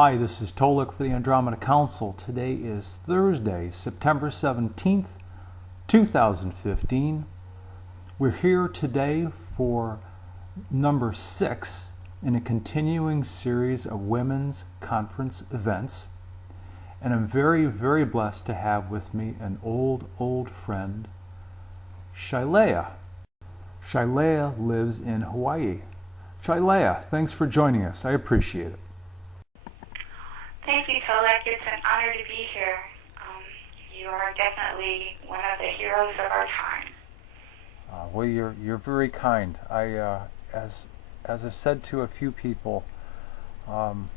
Hi, this is Tolec for the Andromeda Council. Today is Thursday, September 17th, 2015. We're here today for number 6 in a continuing series of women's conference events. And I'm very, very blessed to have with me an old friend, Shilea. Shilea lives in Hawaii. Shilea, thanks for joining us. I appreciate it. Thank you, Tolec. It's an honor to be here. You are definitely one of the heroes of our time. Well, you're very kind. As I've said to a few people, I'm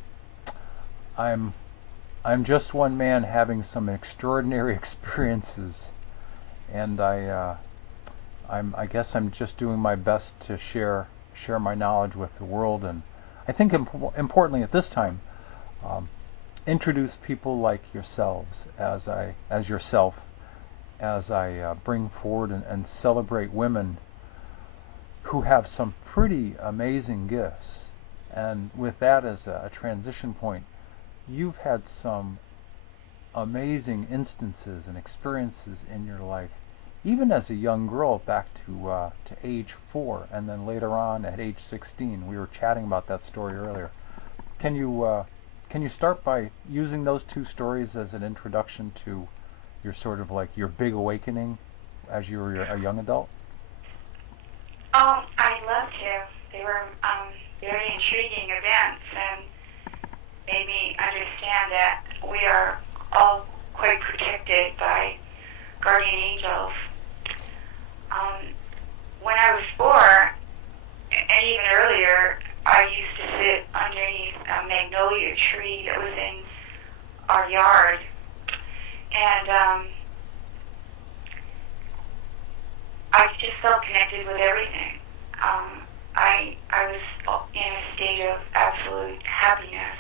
just one man having some extraordinary experiences, and I guess I'm just doing my best to share my knowledge with the world, and I think importantly at this time, introduce people like yourselves as I bring forward and celebrate women who have some pretty amazing gifts. And with that as a transition point, you've had some amazing instances and experiences in your life, even as a young girl back to age 4, and then later on at age 16. We were chatting about that story earlier. Can you start by using those two stories as an introduction to your sort of like your big awakening as you were a young adult? Oh, I'd love to. They were very intriguing events and made me understand that we are all quite protected by guardian angels. When I was 4, and even earlier, I used to sit underneath a magnolia tree that was in our yard, and I just felt connected with everything. I was in a state of absolute happiness,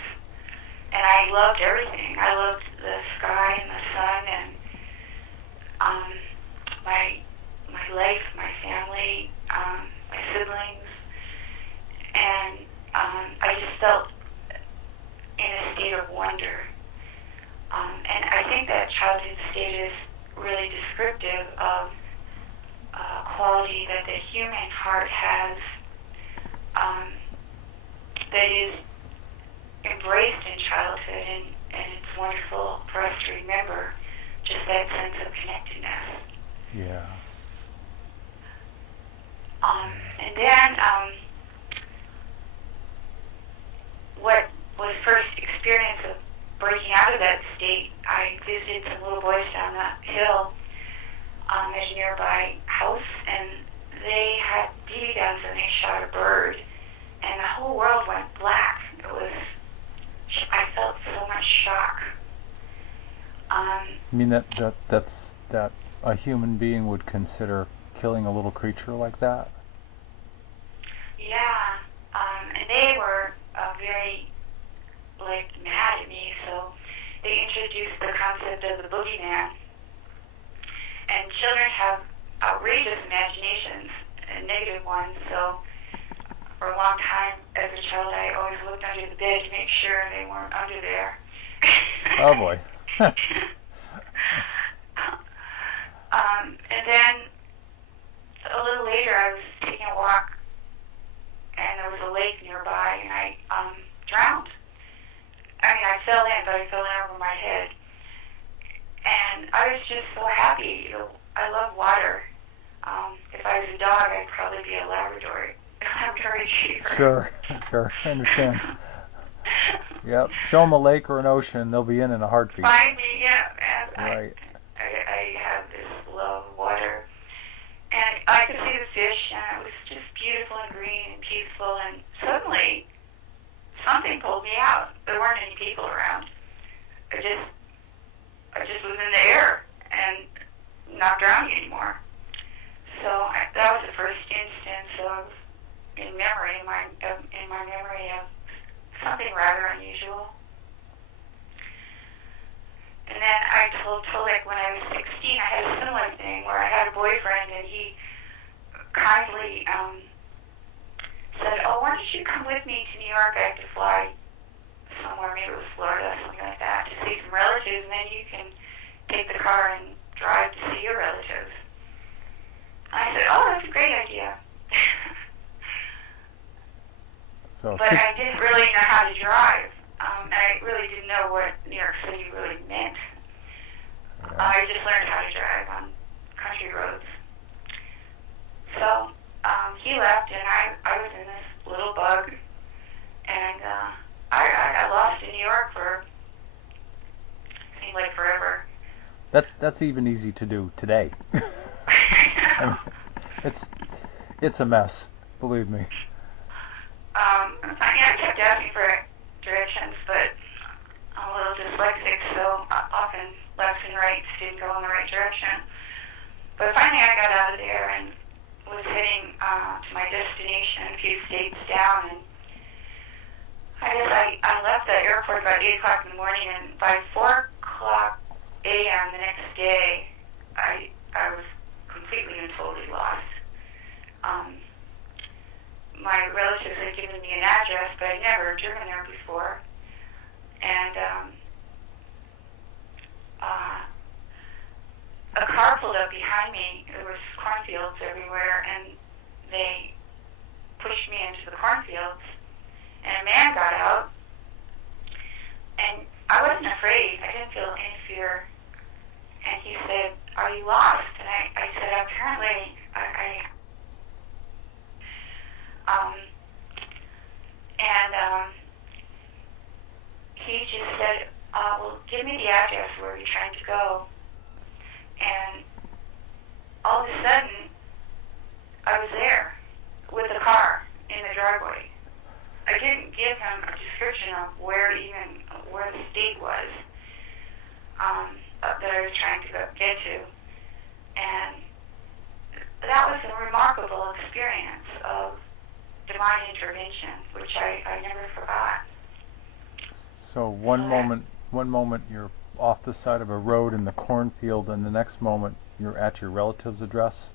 and I loved everything. I loved the sky and the sun, and my life, my family, my siblings. And I just felt in a state of wonder. And I think that childhood state is really descriptive of a quality that the human heart has that is embraced in childhood, and it's wonderful for us to remember just that sense of connectedness. Yeah. And then what was first experience of breaking out of that state, I visited some little boys down the hill at a nearby house, and they had BB guns and they shot a bird, and the whole world went black. I felt so much shock. You mean that's a human being would consider killing a little creature like that? Yeah, and they were very mad at me, so they introduced the concept of the boogeyman. And children have outrageous imaginations and negative ones, so for a long time as a child I always looked under the bed to make sure they weren't under there. Oh boy. And then a little later I was taking a walk, and there was a lake nearby, and I drowned. I mean, I fell in, but I fell in over my head. And I was just so happy. I love water. If I was a dog, I'd probably be a Labrador retriever. Sure, I understand. Yep, show them a lake or an ocean, they'll be in a heartbeat. Find me, yeah. And right. I have this love of water. And I could see the fish, and it was just beautiful and green and peaceful, and suddenly something pulled me out. There weren't any people around. I just was in the air and not drowning anymore. So that was the first instance of, in my memory of something rather unusual. And then I told Tolec when I was 16, I had a similar thing where I had a boyfriend, and he kindly said, "Oh, why don't you come with me to New York? I have to fly somewhere." somewhere, maybe it was Florida, something like that, to see some relatives, and then you can take the car and drive to see your relatives. I said, oh, that's a great idea. But I didn't really know how to drive. And I really didn't know what New York City really meant. Yeah. I just learned how to drive on country roads. So he left, and I was in this little bug, and I got lost in New York for, seemed like forever. That's even easy to do today. I mean, it's a mess, believe me. I kept asking for directions, but I'm a little dyslexic, so often lefts and rights didn't go in the right direction. But finally I got out of there and was heading to my destination a few states down, and I left the airport about 8 o'clock in the morning, and by 4 o'clock a.m. the next day, I was completely and totally lost. My relatives had given me an address, but I'd never driven there before. And a car pulled up behind me. There was cornfields everywhere, and they pushed me into the cornfields. And a man got out, and I wasn't afraid. I didn't feel any fear. And he said, "Are you lost?" And I said, "Apparently, he just said, well, give me the address where you're trying to go." And all of a sudden, I was there with a car in the driveway. I didn't give him a description of where the state was that I was trying to get to. And that was a remarkable experience of divine intervention, which I never forgot. So one moment you're off the side of a road in the cornfield, and the next moment you're at your relative's address?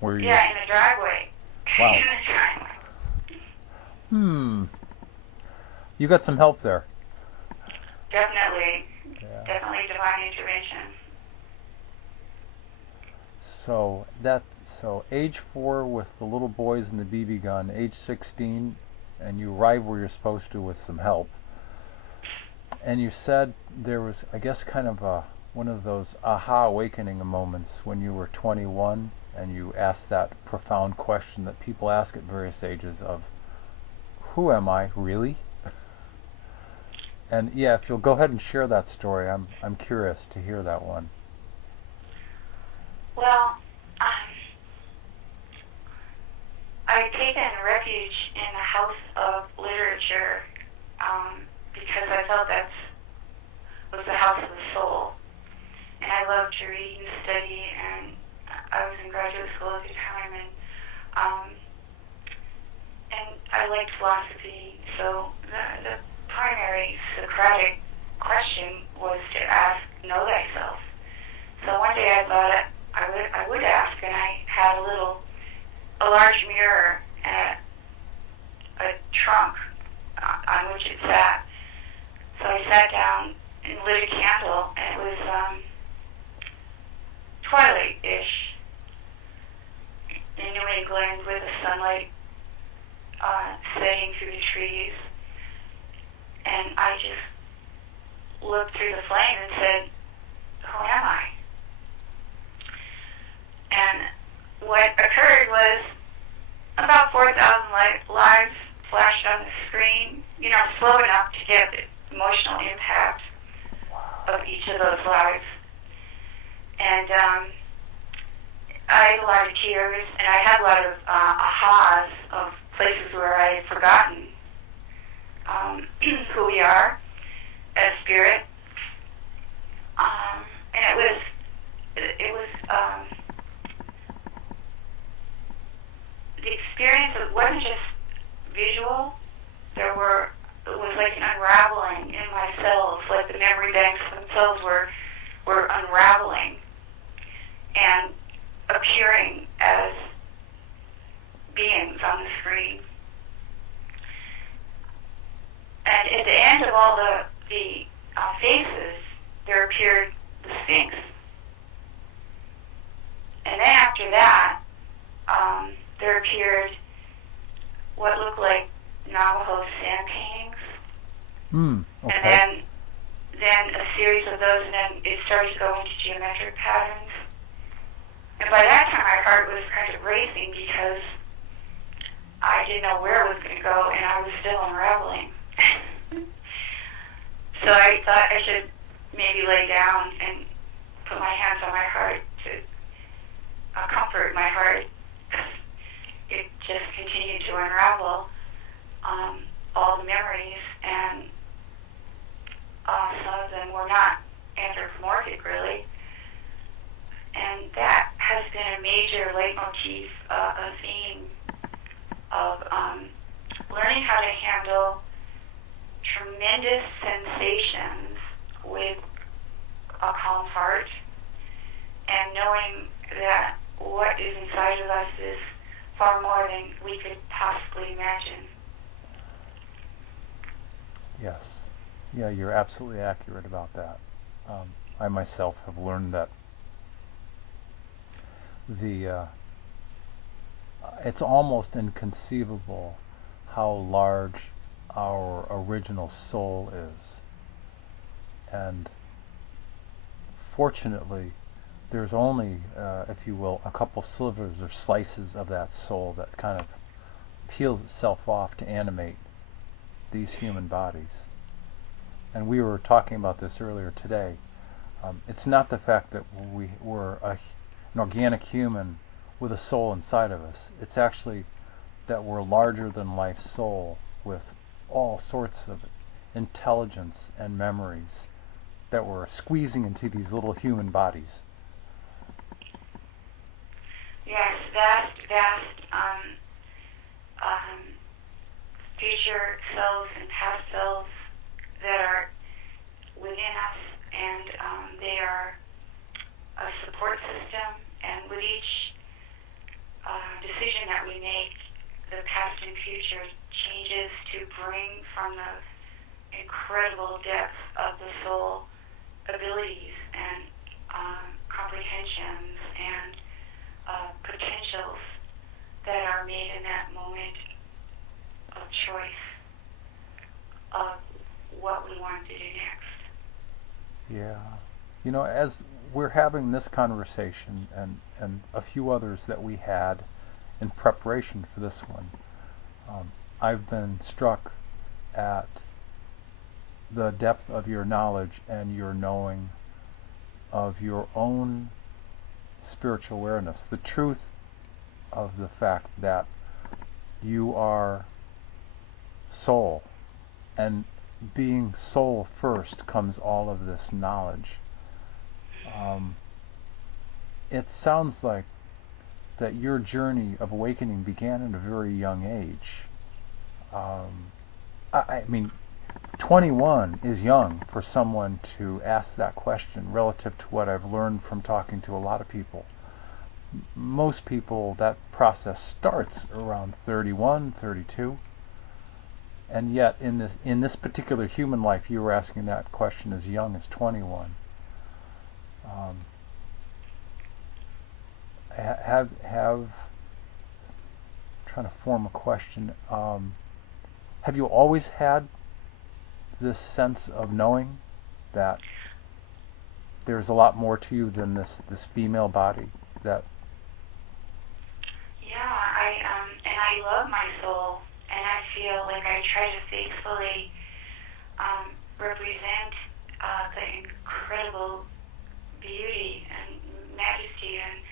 In the driveway. Wow. In the driveway. You got some help there. Definitely. Yeah. Definitely divine intervention. So age 4 with the little boys and the BB gun, age 16, and you arrive where you're supposed to with some help. And you said there was, I guess, kind of one of those aha awakening moments when you were 21, and you asked that profound question that people ask at various ages of, who am I really? And yeah, if you'll go ahead and share that story, I'm curious to hear that one. Well, I've taken refuge in the house of literature because I felt that was the house of the soul. And I love to read and study, and I was in graduate school at the time, and I liked philosophy. So the primary Socratic question was to ask, know thyself. So one day I thought I would ask, and I had a large mirror and a trunk on which it sat. So I sat down and lit a candle, and it was twilight-ish in New England with the sunlight setting through the trees. And I just looked through the flame and said, who am I? And what occurred was about 4,000 lives flashed on the screen, slow enough to get the emotional impact of each of those lives. And I had a lot of tears, and I had a lot of ahas of places where I had forgotten who we are as spirit. And it was the experience. It wasn't just visual. It was like an unraveling in my cells, like the memory banks themselves were unraveling and appearing as beings on the screen. And at the end of all the the faces, there appeared the Sphinx. And then after that, there appeared what looked like Navajo sand paintings. Okay. And then a series of those, and then it started to go into geometric patterns. And by that time, my heart was kind of racing because I didn't know where it was going to go, and I was still unraveling. So I thought I should maybe lay down and put my hands on my heart to comfort my heart. It just continued to unravel all the memories, and some of them were not anthropomorphic, really. And that has been a major leitmotif, a theme of learning how to handle tremendous sensations with a calm heart, and knowing that what is inside of us is far more than we could possibly imagine. Yes. Yeah, you're absolutely accurate about that. I myself have learned that it's almost inconceivable how large our original soul is. And fortunately, there's only, if you will, a couple slivers or slices of that soul that kind of peels itself off to animate these human bodies. And we were talking about this earlier today. It's not the fact that we're an organic human with a soul inside of us. It's actually that we're larger than life soul with all sorts of intelligence and memories that we're squeezing into these little human bodies. Yes, vast future selves and past selves that are within us, and they are a support system, and with each decision that we make, the past and future changes to bring from the incredible depth of the soul abilities and comprehensions and potentials that are made in that moment of choice of what we want to do next. Yeah. You know, as we're having this conversation and a few others that we had in preparation for this one, I've been struck at the depth of your knowledge and your knowing of your own spiritual awareness, the truth of the fact that you are soul, and being soul first comes all of this knowledge. It sounds like that your journey of awakening began at a very young age. I mean, 21 is young for someone to ask that question relative to what I've learned from talking to a lot of people. Most people, that process starts around 31, 32. And yet, in this particular human life, you were asking that question as young as 21. Trying to form a question. Have you always had this sense of knowing that there's a lot more to you than this female body? That And I love my soul, and I feel like I try to faithfully represent the incredible beauty and majesty and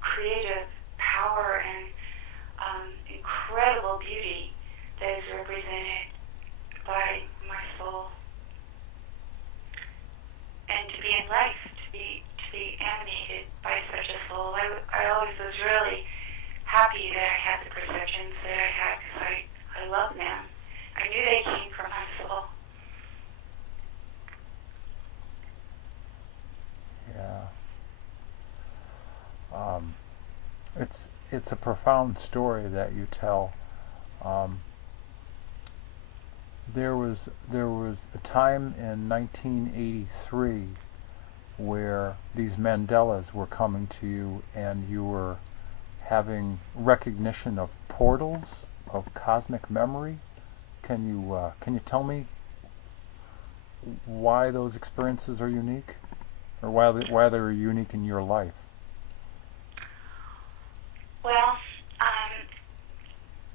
creative power and incredible beauty that is represented by my soul. And to be in life, to be animated by such a soul. I always was really happy that I had the perceptions that I had, because I love them. I knew they came from my soul. Yeah. It's a profound story that you tell. there was a time in 1983 where these mandalas were coming to you, and you were having recognition of portals of cosmic memory. Can you tell me why those experiences are unique, or why they're unique in your life? Well,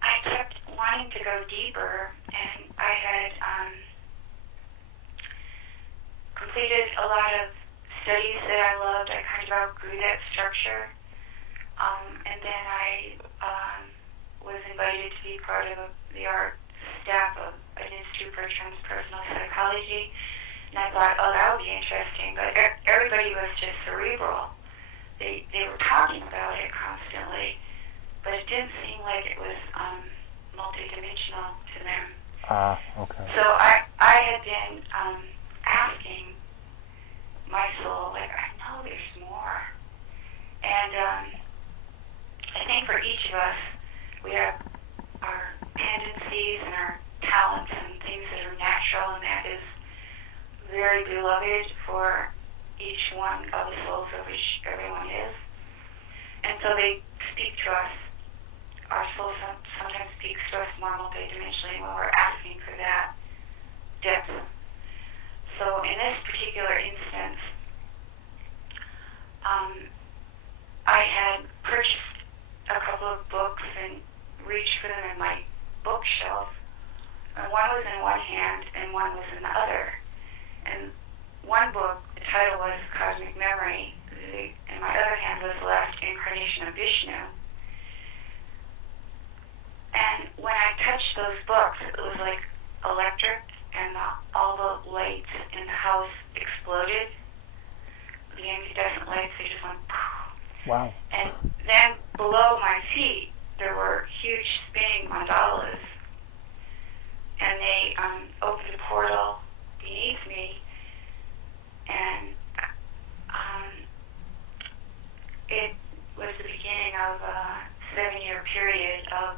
I kept wanting to go deeper, and I had completed a lot of studies that I loved. I kind of outgrew that structure, and then I was invited to be part of the art staff of an institute for transpersonal psychology, and I thought, oh, that would be interesting. But everybody was just cerebral. They were talking about it constantly, but it didn't seem like it was multidimensional to them. Ah, okay. So I had been asking my soul, like, I know there's more. And I think for each of us, we have our tendencies and our talents and things that are natural, and that is very beloved for each one of the souls of which everyone is. And so they speak to us. Our soul sometimes speaks to us more multidimensionally when we're asking for that depth. So in this particular instance, I had purchased a couple of books and reached for them in my bookshelf. And one was in one hand and one was in the other. And one book, the title was Cosmic Memory, and my other hand was The Last Incarnation of Vishnu. And when I touched those books, it was like electric, and all the lights in the house exploded. The incandescent lights, they just went poof. Wow. And then below my feet, there were huge spinning mandalas. And they opened a portal beneath me, and it was the beginning of a 7-year period of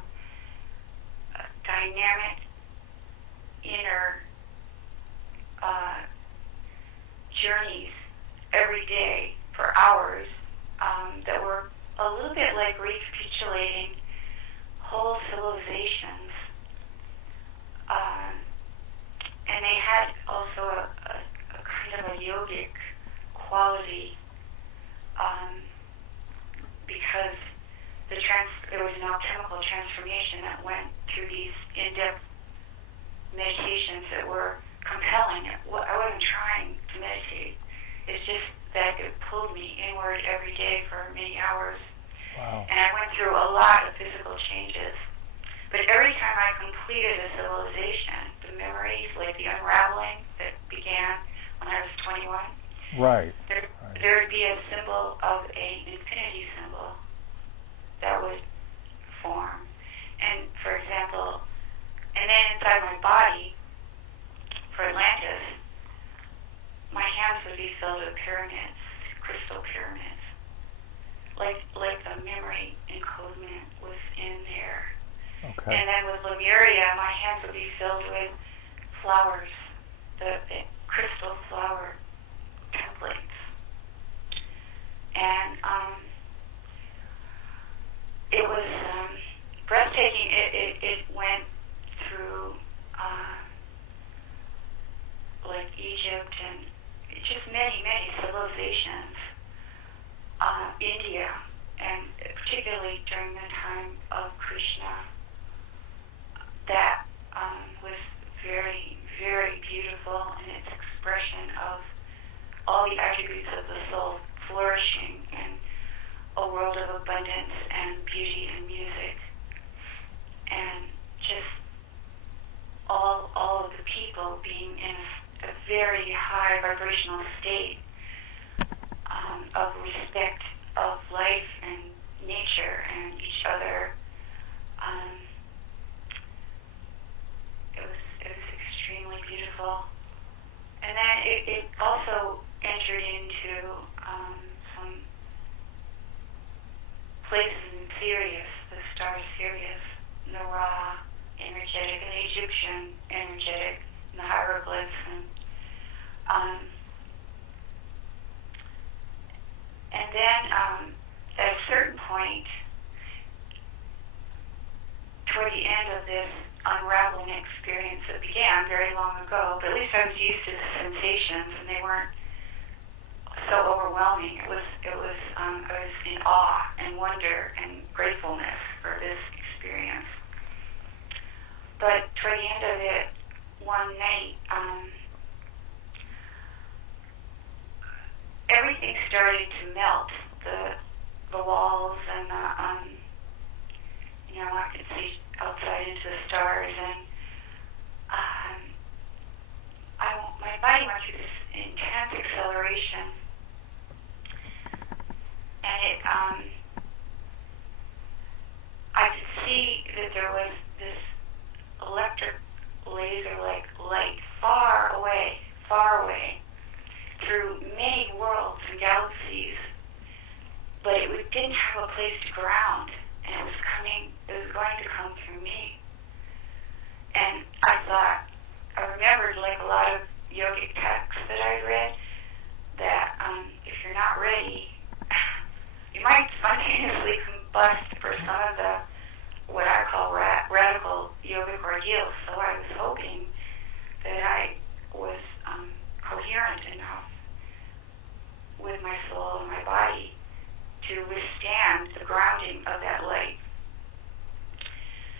dynamic inner journeys every day for hours that were a little bit like recapitulating whole civilizations. And they had also a kind of a yogic quality because there was an alchemical transformation that went through these in-depth meditations that were compelling. I wasn't trying to meditate. It's just that it pulled me inward every day for many hours. Wow. And I went through a lot of physical changes. But every time I completed a civilization, the memories, like the unraveling that began when I was 21, Right. there would be a symbol of an infinity symbol that would form. And for example, and then inside my body, for Atlantis, my hands would be filled with pyramids, crystal pyramids. Like the memory encodement was in there. Okay. And then with Lemuria, my hands would be filled with flowers, the crystal flower templates. And it was breathtaking. It went through like Egypt and just many, many civilizations, India, and particularly during the time of Krishna. That was very, very beautiful in its expression of all the attributes of the soul flourishing in a world of abundance and beauty and music. And just all of the people being in a very high vibrational state of respect of life and nature and each other. It was extremely beautiful. And then it also entered into some places in Sirius, the star Sirius, the raw, energetic energetic and the Egyptian energetic and the hieroglyphs. And then at a certain point, toward the end of this unraveling experience that began very long ago, but at least I was used to the sensations, and they weren't so overwhelming. I was in awe and wonder and gratefulness for this experience. But toward the end of it, one night, everything started to melt. The walls and I could see outside into the stars, and my body went through this intense acceleration, and I could see that there was this electric laser-like light far away, through many worlds and galaxies, but it didn't have a place to ground, and it was going to come through me. And I remembered, like a lot of yogic texts that I read, that if you're not ready, you might spontaneously combust for some of the, what I call radical yogic ordeals. So I was hoping that I was coherent enough with my soul and my body to withstand the grounding of that light.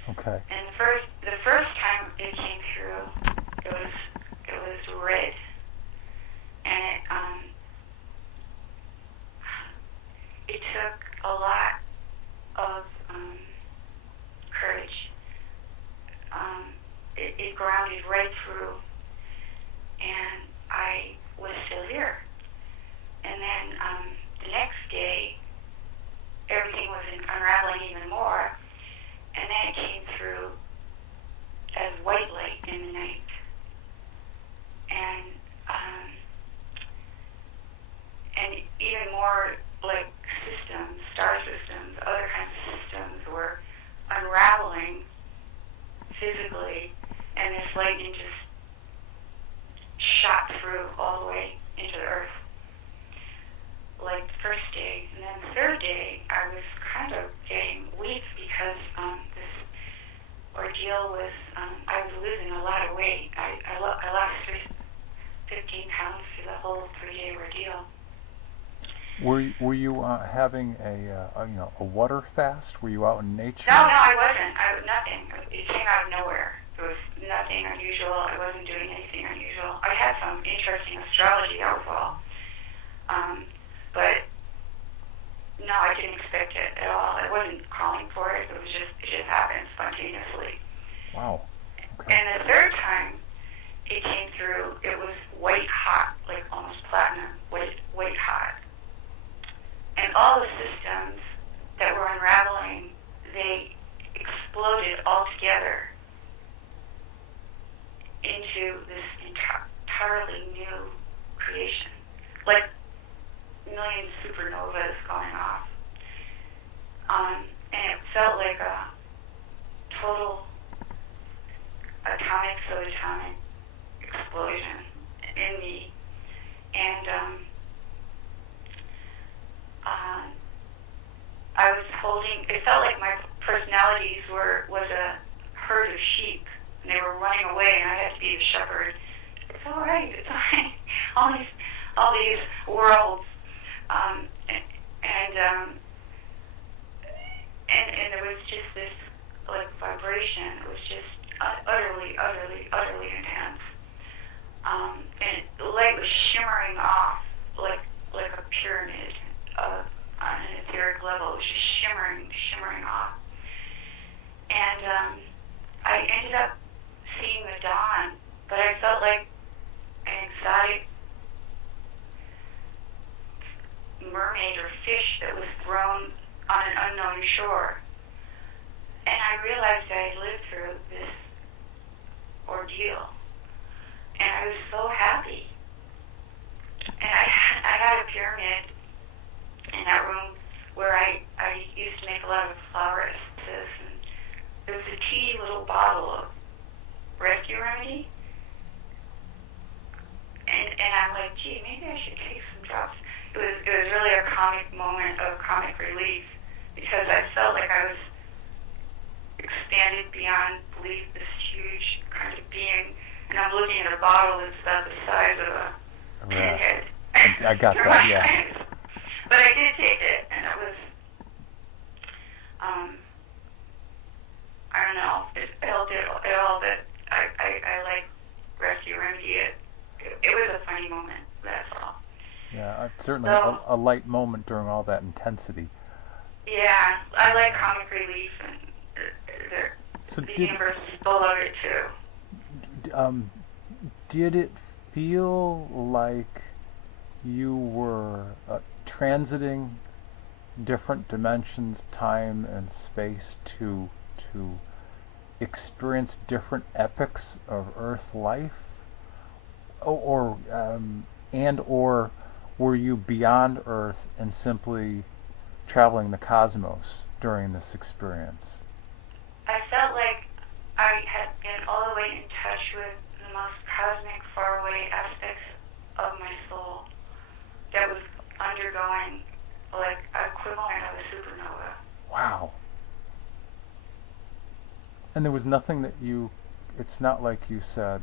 Okay. And the first time it came through, it was red, and it took a lot of courage. It grounded right through, and I was still here. And then the next day, everything was unraveling even more, and then it came through as white light in the night. And even more like systems, star systems, other kinds of systems were unraveling physically, and this lightning just shot through all the way into the earth. Like the first day, and then the third day, I was kind of getting weak because this ordeal was, I was losing a lot of weight. I lost 15 pounds through the whole 3-day ordeal. Were you having a water fast? Were you out in nature? No, I wasn't. I was nothing. It came out of nowhere. It was nothing unusual. I wasn't doing anything unusual. I had some interesting astrology, that was all. But no, I didn't expect it at all. I wasn't calling for it. It just happened spontaneously. Wow. Okay. And the third time it came through, it was white hot, like almost platinum, white hot. And all the systems that were unraveling, they exploded all together into this entirely new creation. Like million supernovas going off. And it felt like a total atomic subatomic explosion in me. And I was holding, it felt like my personalities was a herd of sheep, and they were running away, and I had to be the shepherd. It's all right. All these worlds. And there was just this like vibration. It was just utterly intense. And the light was shimmering off like a pyramid on an etheric level. It was just shimmering off. And I ended up seeing the dawn, but I felt like an exotic mermaid or fish that was thrown on an unknown shore. And I realized I had lived through this ordeal. And I was so happy. And I had a pyramid in that room where I used to make a lot of flower essences. And there was a teeny little bottle of rescue remedy. And I'm like, gee, maybe I should take some drops. It was really a comic moment of comic relief because I felt like I was expanded beyond belief, this huge kind of being, and I'm looking at a bottle that's about the size of a pinhead. I got that, yeah. Eyes. But I did take it, and it was, I don't know, it felt it all that I like rescue remedy it. It was a funny moment, that's all. Yeah, certainly So, a light moment during all that intensity. yeah, I like comic relief, and So the universe is full of it too. Did it feel like you were transiting different dimensions, time and space to experience different epochs of Earth life, or were you beyond Earth and simply traveling the cosmos during this experience? I felt like I had been all the way in touch with the most cosmic, faraway aspects of my soul that was undergoing like equivalent of a supernova. Wow. And there was nothing that it's not like you said,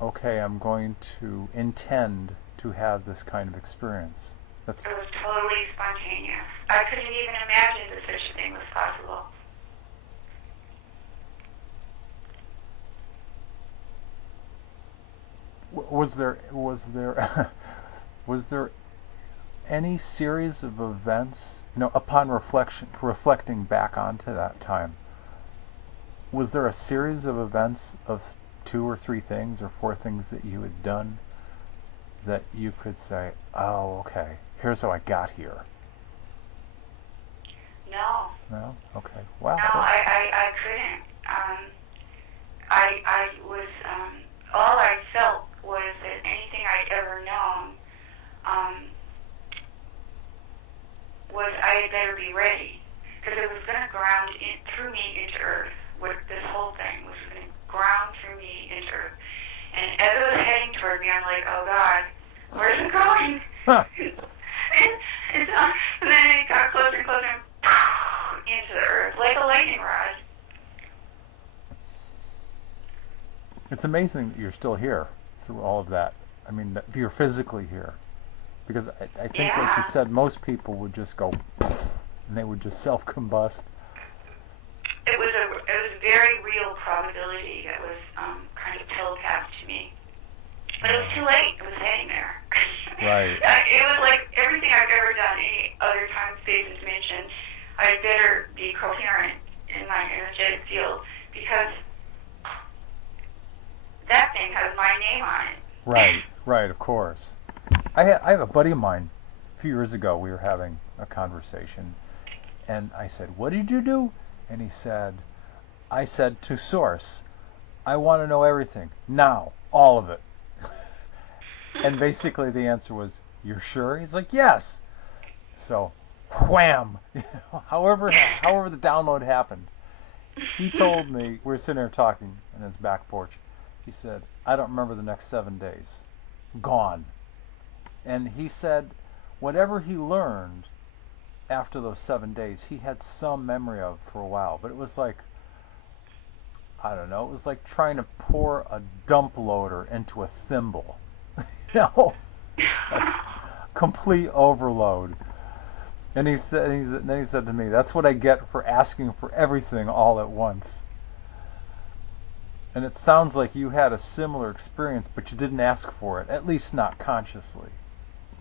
okay, I'm going to intend to have this kind of experience. It was totally spontaneous. I couldn't even imagine that such a thing was possible. Was there any series of events, upon reflecting back onto that time, was there a series of events of 2 or 3 things or 4 things that you had done that you could say, oh, okay, here's how I got here? No. No? Okay. Wow. No, I couldn't. I was, all I felt was that anything I'd ever known was I had better be ready. Because it was going to ground through me into Earth. This whole thing was going to ground through me into Earth. And as it was heading toward me, I'm like, oh God, where's it going? and then it got closer and closer and into the Earth, like a lightning rod. It's amazing that you're still here through all of that. I mean, that you're physically here. Because I think, Yeah. like you said, most people would just go, and they would just self-combust. It was a very real probability that was kind of telegraphed to me. But it was too late. It was heading there. Right. It was like everything I've ever done any other time, space, and dimension, I'd better be coherent in my energetic field because that thing has my name on it. Right, of course. I have a buddy of mine, a few years ago, we were having a conversation, and I said, what did you do? And he said, I said to Source, I want to know everything, now, all of it. And basically the answer was, you're sure? He's like, yes. So, wham! However the download happened. He told me, we were sitting there talking in his back porch, he said, I don't remember the next 7 days. Gone. And he said, whatever he learned after those 7 days, he had some memory of for a while. But it was like, I don't know, it was like trying to pour a dump loader into a thimble. Just complete overload. And then he said to me, that's what I get for asking for everything all at once. And it sounds like you had a similar experience, but you didn't ask for it, at least not consciously.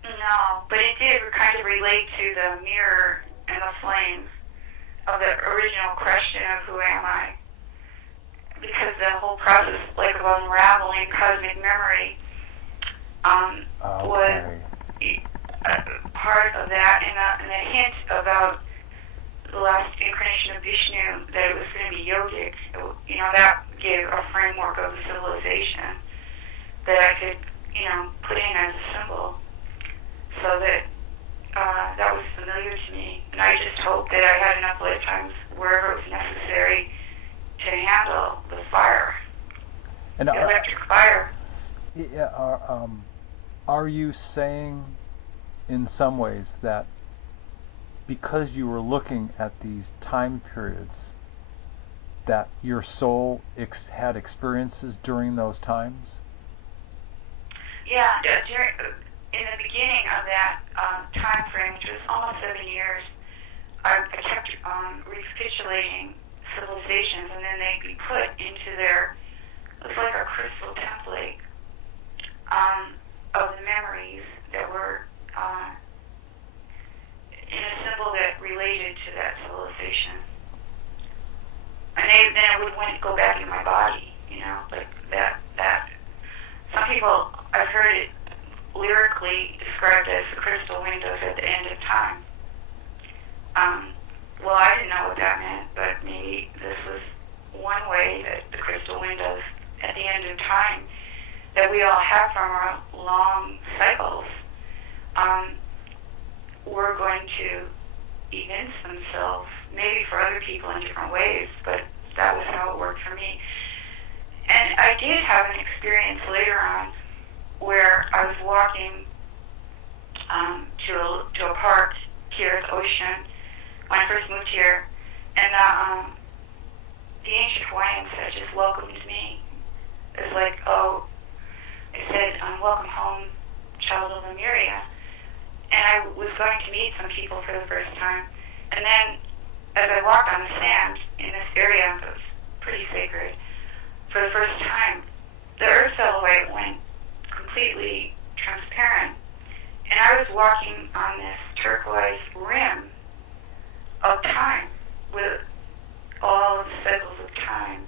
No, but it did kind of relate to the mirror and the flame of the original question of who am I? Because the whole process, like, of unraveling cosmic memory was part of that, and the hint about the last incarnation of Vishnu, that it was going to be yogic, that gave a framework of civilization that I could, put in as a symbol. So that that was familiar to me. And I just hoped that I had enough lifetimes wherever it was necessary to handle the fire. And the electric fire. are you saying in some ways that because you were looking at these time periods that your soul had experiences during those times? Yeah, in the beginning of that time frame, which was almost 7 years, I kept recapitulating civilizations, and then they'd be put into their, it was like a crystal template of the memories that were in a symbol that related to that civilization. And then it would go back in my body, like that. Some people, I've heard it lyrically described as the crystal windows at the end of time. Well, I didn't know what that meant, but maybe this was one way that the crystal windows at the end of time that we all have from our long cycles were going to evince themselves, maybe for other people in different ways, but that was how it worked for me. And I did have an experience later on where I was walking to a park here at the ocean when I first moved here, and the ancient Hawaiians had just welcomed me. It was like, oh, they said, welcome home, child of Lemuria. And I was going to meet some people for the first time. And then as I walked on the sand in this area that was pretty sacred, for the first time, the earth silhouette went completely transparent. And I was walking on this turquoise rim of time with all of the cycles of time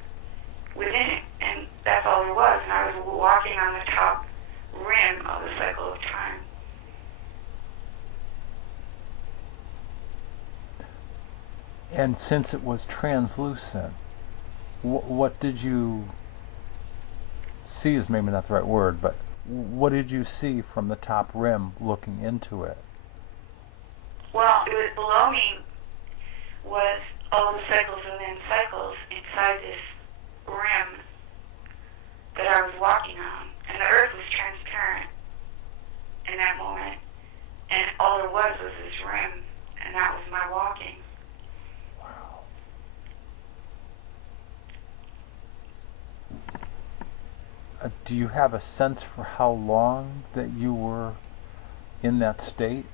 within it. And that's all there was. And I was walking on the top rim of the cycle of time. And since it was translucent, what did you see is maybe not the right word, but what did you see from the top rim looking into it? Well, it was below me was all the cycles within cycles inside this rim that I was walking on. And the earth was transparent in that moment. And all there was this rim, and that was my walking. Wow. Do you have a sense for how long that you were in that state,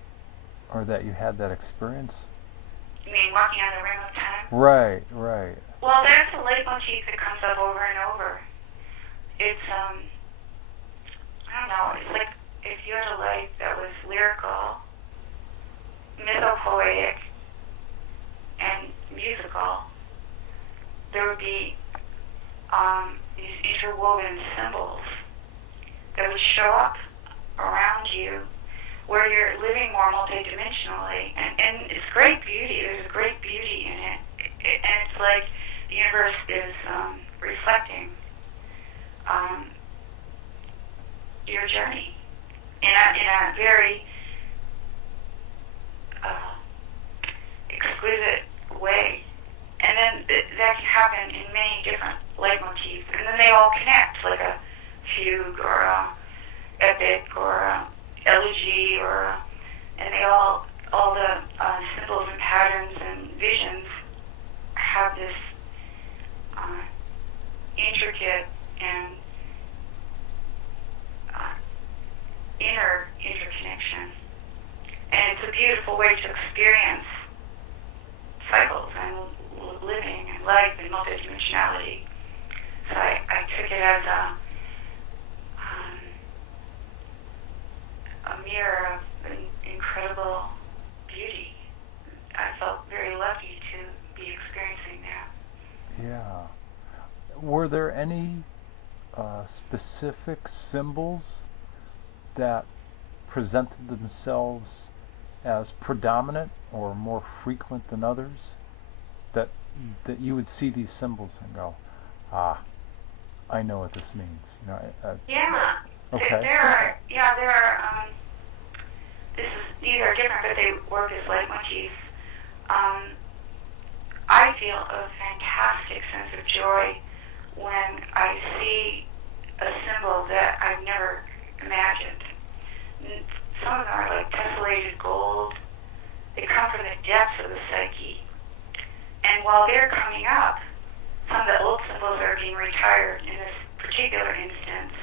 or that you had that experience? You mean walking on the rim of time? Right, right. Well, there's a leitmotif that comes up over and over. It's, I don't know, it's like if you had a life that was lyrical, mythopoetic, and musical, there would be these interwoven symbols that would show up around you where you're living more multidimensionally. And it's great beauty. There's a great beauty in it. And it's like the universe is reflecting your journey in a very exquisite way. And then that can happen in many different leitmotifs. And then they all connect, like a fugue or a epic or a elegy and they all the symbols and patterns and visions have this intricate and inner interconnection. And it's a beautiful way to experience cycles and living and life and multidimensionality. So I took it as a mirror of incredible beauty. I felt very lucky to be experiencing that. Yeah. Were there any specific symbols that presented themselves as predominant or more frequent than others? That you would see these symbols and go, I know what this means. Yeah. Okay. There are. These are different, but they work as leitmotifs. I feel a fantastic sense of joy when I see a symbol that I've never imagined. Some of them are like tessellated gold. They come from the depths of the psyche. And while they're coming up, some of the old symbols are being retired. In this particular instance,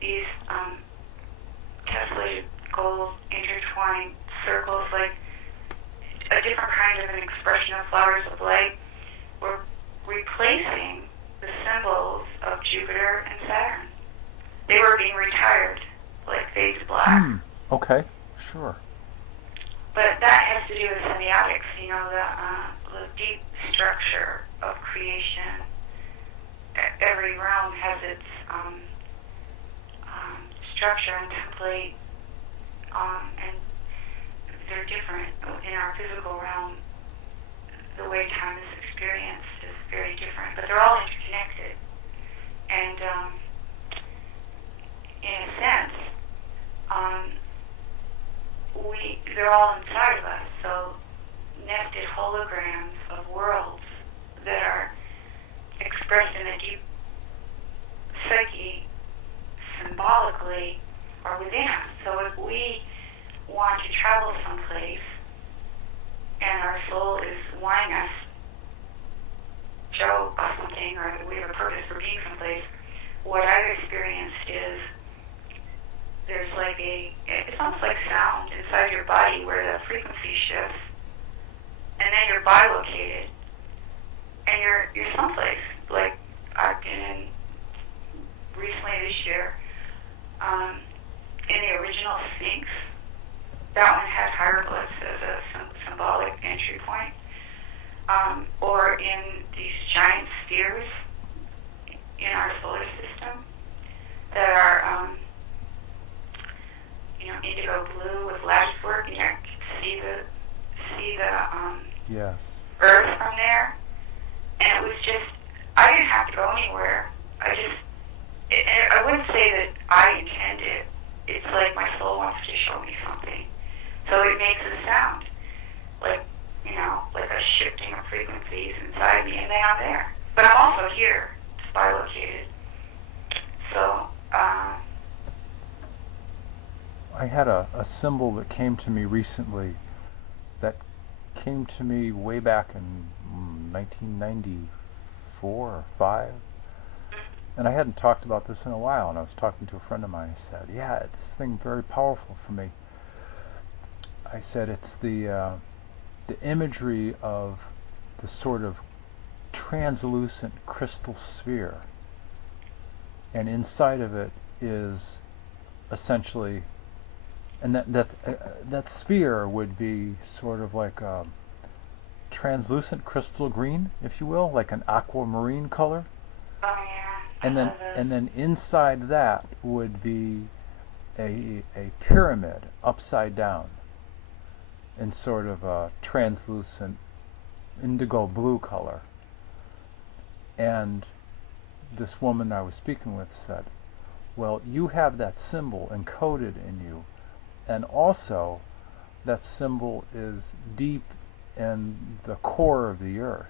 these tessellated gold intertwined circles, like a different kind of an expression of flowers of light, were replacing the symbols of Jupiter and Saturn. They were being retired, like fade to black. Okay, sure. But that has to do with semiotics, the deep structure of creation. Every realm has its structure and template, and they're different. In our physical realm, the way time is experienced is very different, but they're all interconnected. And in a sense, they're all inside of us. So nested holograms of worlds that are expressed in a deep psyche symbolically are within us. So if we want to travel someplace and our soul is wanting us to show us something, or that we have a purpose for being someplace, what I've experienced is there's like it's almost like sound inside your body where the frequency shifts, and then you're bilocated, and you're someplace. Like I've been in recently this year, in the original Sphinx. That one had hieroglyphs as a symbolic entry point. Or in these giant spheres in our solar system that are, indigo blue with lattice work, and you can see the Yes. Earth from there. And it was just, I didn't have to go anywhere. I wouldn't say that I intended. It's like my soul wants to show me something. So it makes a sound, like a shifting of frequencies inside me, and then I'm there. But I'm also here, it's bilocated. So, I had a symbol that came to me recently, that came to me way back in 1994 or 5. And I hadn't talked about this in a while, and I was talking to a friend of mine. I said, yeah, this thing very powerful for me. I said it's the imagery of the sort of translucent crystal sphere, and inside of it is essentially, and that sphere would be sort of like a translucent crystal green, if you will, like an aquamarine color. oh yeah. And then inside that would be a pyramid upside down in sort of a translucent indigo blue color. And this woman I was speaking with said, well, you have that symbol encoded in you, and also that symbol is deep in the core of the earth.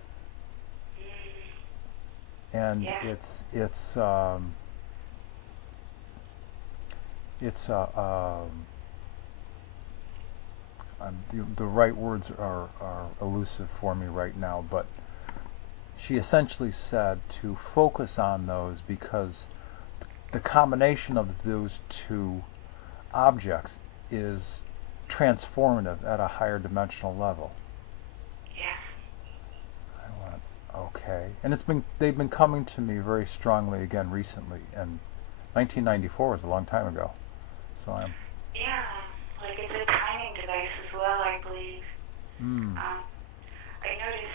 And Yeah. it's the right words are elusive for me right now, but she essentially said to focus on those because the combination of those two objects is transformative at a higher dimensional level. Yes. I went, okay. And they've been coming to me very strongly again recently, and 1994 was a long time ago. So I'm... Yeah, like it's a timing device as well, I believe. I noticed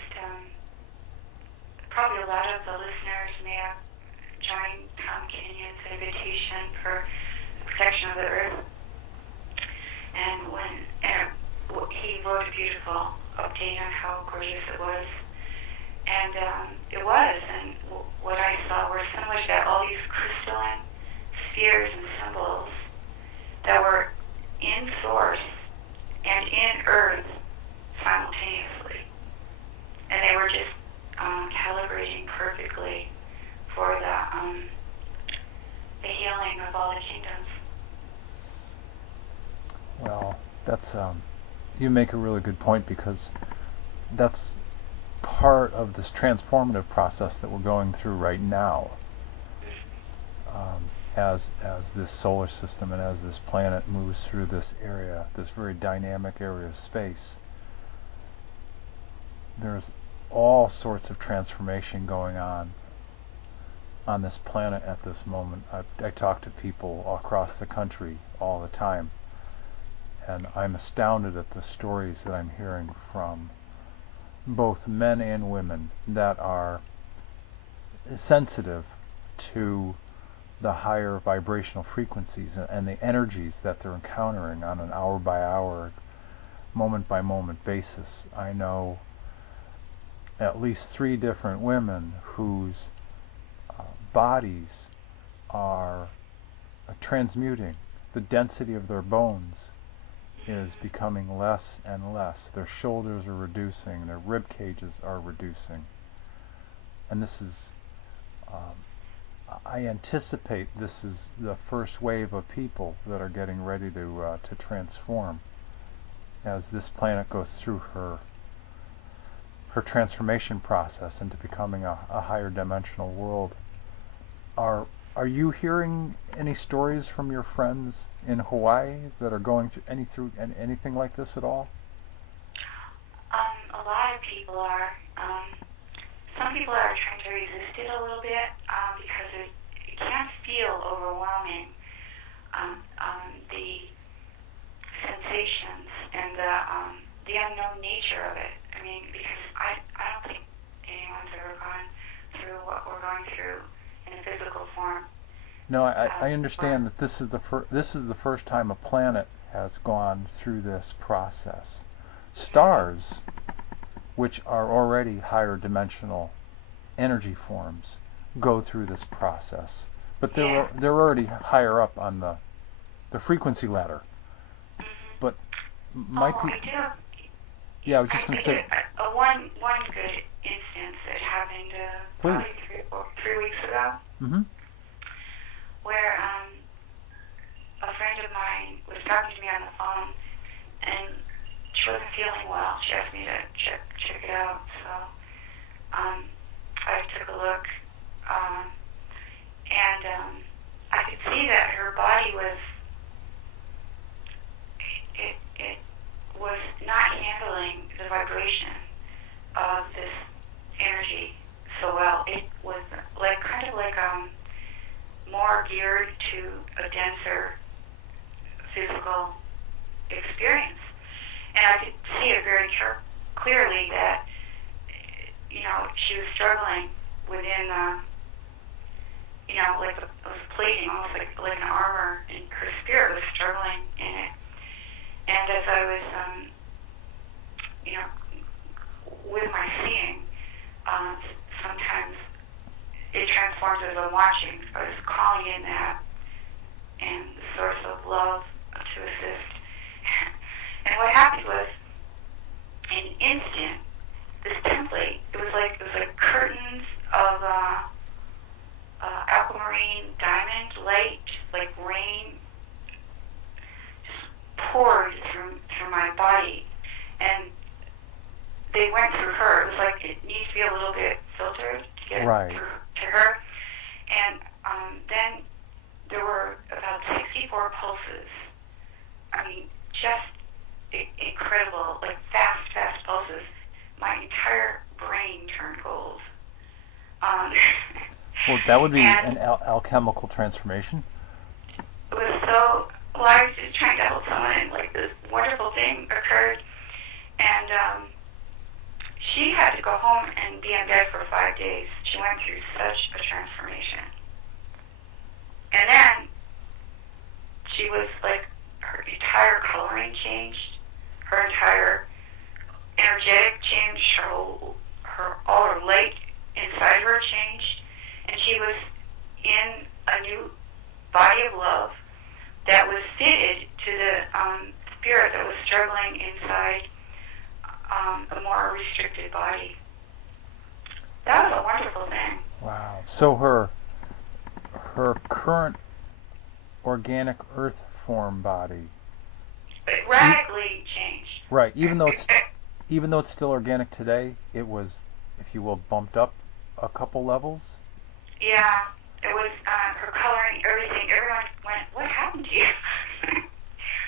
probably a lot of the listeners may have joined Tom Kenyon's invitation for the protection of the earth. And he wrote a beautiful update on how gorgeous it was. And it was, and what I saw were similar to that, all these crystalline spheres and symbols that were in source and in earth simultaneously. And they were just calibrating perfectly for the That's you make a really good point, because that's part of this transformative process that we're going through right now, as this solar system and as this planet moves through this area, this very dynamic area of space. There's all sorts of transformation going on this planet at this moment. I talk to people across the country all the time, and I'm astounded at the stories that I'm hearing from both men and women that are sensitive to the higher vibrational frequencies and the energies that they're encountering on an hour by hour, moment by moment basis. I know at least 3 different women whose bodies are transmuting. The density of their bones is becoming less and less. Their shoulders are reducing, their rib cages are reducing. And this is, I anticipate this is the first wave of people that are getting ready to transform as this planet goes through her transformation process into becoming a higher dimensional world. Are you hearing any stories from your friends in Hawaii that are going through anything like this at all? A lot of people are. Some people are trying to resist it a little bit because it can feel overwhelming. The sensations and the unknown nature of it. I mean, because I don't think anyone's ever gone through what we're going through in a physical form. No, I understand that this is the first time a planet has gone through this process. Stars, which are already higher dimensional energy forms, go through this process, but they're already higher up on the frequency ladder. But my people. Yeah, I was just going to say. One good instance that happened probably 3 weeks ago. Mm-hmm. Where a friend of mine was talking to me on the phone, and she wasn't feeling well. She asked me to check it out, so I took a look, and I could see that her body was it was not handling the vibration of this energy so well. It was kind of like more geared to a denser physical experience. And I could see it very clearly that, she was struggling within, like it was plating, almost like an armor, and her spirit was struggling in it. And as I was, with my seeing, sometimes it transforms as I'm watching. I was calling in that and the source of love to assist. And what happened was, in an instant, this template, it was like curtains of aquamarine diamond light, like rain, just poured through my body. And they went through her. It was like it needs to be a little bit filtered to get through to her. And then there were about 64 pulses. I mean, just incredible, like fast pulses. My entire brain turned gold. Well, that would be an alchemical transformation. It was so. Well, I was just trying to help someone, and like this wonderful thing occurred, and she had to go home and be in bed for 5 days. She went through such a transformation. And then she was like, her entire coloring changed, her entire energetic changed, all her light inside her changed, and she was in a new body of love that was fitted to the spirit that was struggling inside a more restricted body. That was a wonderful thing. Wow. So her current organic earth form body. It radically Right. Even though it's still organic today, it was, if you will, bumped up a couple levels. Yeah, it was her coloring, everything. Everyone went, "What happened to you?"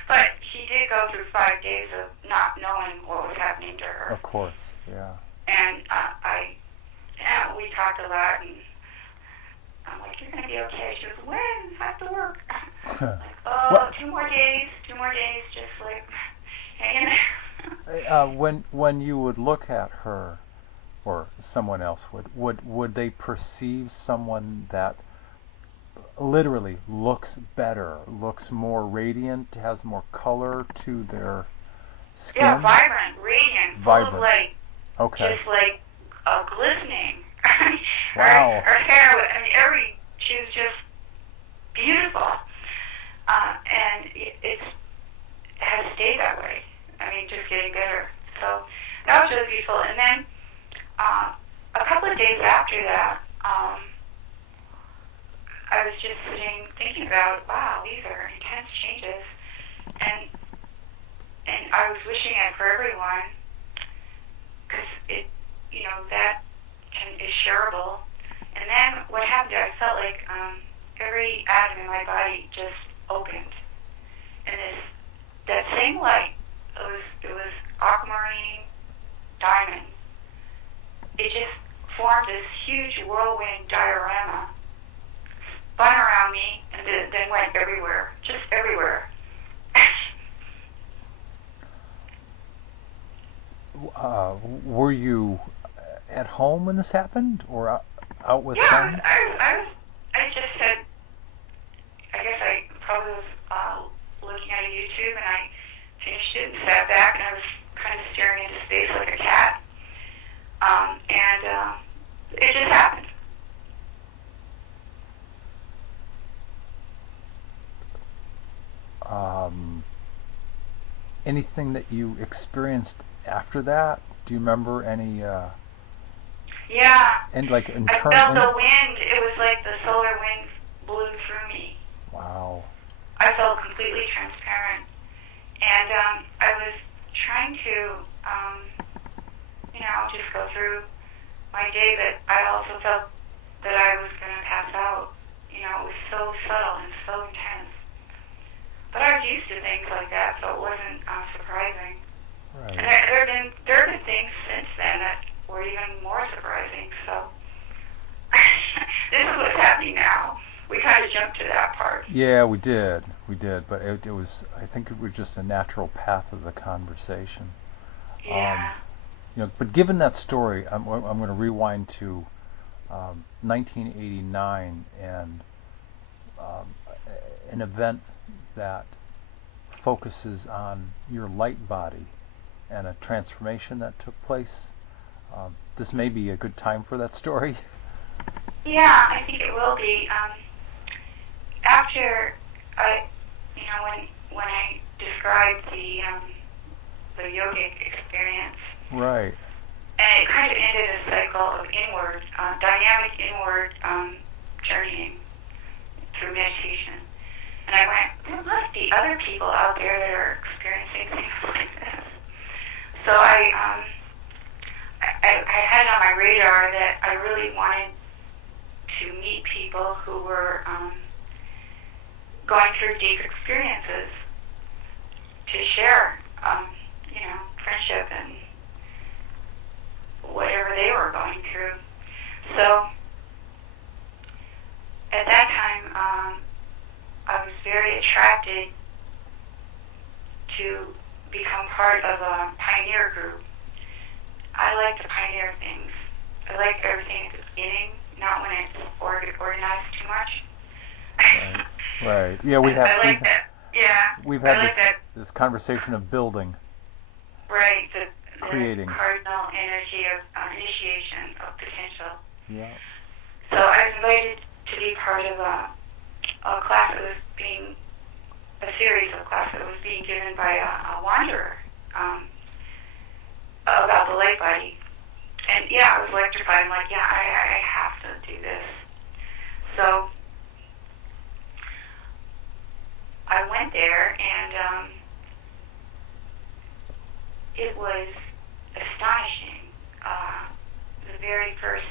But she did go through 5 days of not knowing what was happening to her. Of course, yeah. And we talked a lot, and I'm like, "You're gonna be okay." She goes, "When? I have to work." Like, oh, Well, 2 more days, just like hang in there. when you would look at her, or someone else would they perceive someone that literally looks better, looks more radiant, has more color to their skin? Yeah, vibrant, radiant, full of light. Okay. Just like glistening. Wow. Her hair, I mean, she was just beautiful. And it has stayed that way. I mean, just getting better. So that was really beautiful. And then a couple of days after that, I was just sitting thinking about, wow, these are intense changes. And I was wishing it for everyone, because that is shareable. And then what happened, I felt like every atom in my body just opened. And that same light, it was aquamarine, diamond. It just formed this huge whirlwind diorama, spun around me, and then went everywhere, just everywhere. Were you at home when this happened, or out with friends? I just said, I guess I probably was looking at a YouTube, and I finished it and sat back, and I was kind of staring into space like a cat. And it just happened. Anything that you experienced after that? Do you remember any? Yeah. And like I felt the wind. It was like the solar wind blew through me. Wow. I felt completely transparent, and I was trying to, just go through my day, but I also felt that I was going to pass out. It was so subtle and so intense. But I was used to things like that, so it wasn't surprising. Right. And there have been things since then that were even more surprising. So this is what's happening now. We kind of jumped to that part. Yeah, we did, but it was. I think it was just a natural path of the conversation. Yeah. But given that story, I'm going to rewind to 1989 and an event that focuses on your light body and a transformation that took place. This may be a good time for that story. Yeah, I think it will be. After when I described the yogic experience, Right. and it kind of ended a cycle of inward, dynamic inward journeying through meditation. And I went, there must be other people out there that are experiencing things like this. So I had on my radar that I really wanted to meet people who were going through deep experiences to share, friendship and whatever they were going through. So at that time, I was very attracted to become part of a pioneer group. I like to pioneer things. I like everything at the beginning, not when it's organized too much. Right. Yeah, we've had this conversation of building. Right. Creating. The cardinal energy of initiation of potential. Yeah. So I was invited to be part of a class that was a series of classes that was being given by a wanderer about the lightbody. And yeah, I was electrified. I'm like, yeah, I have to do this. So I went there, and it was astonishing. The very first,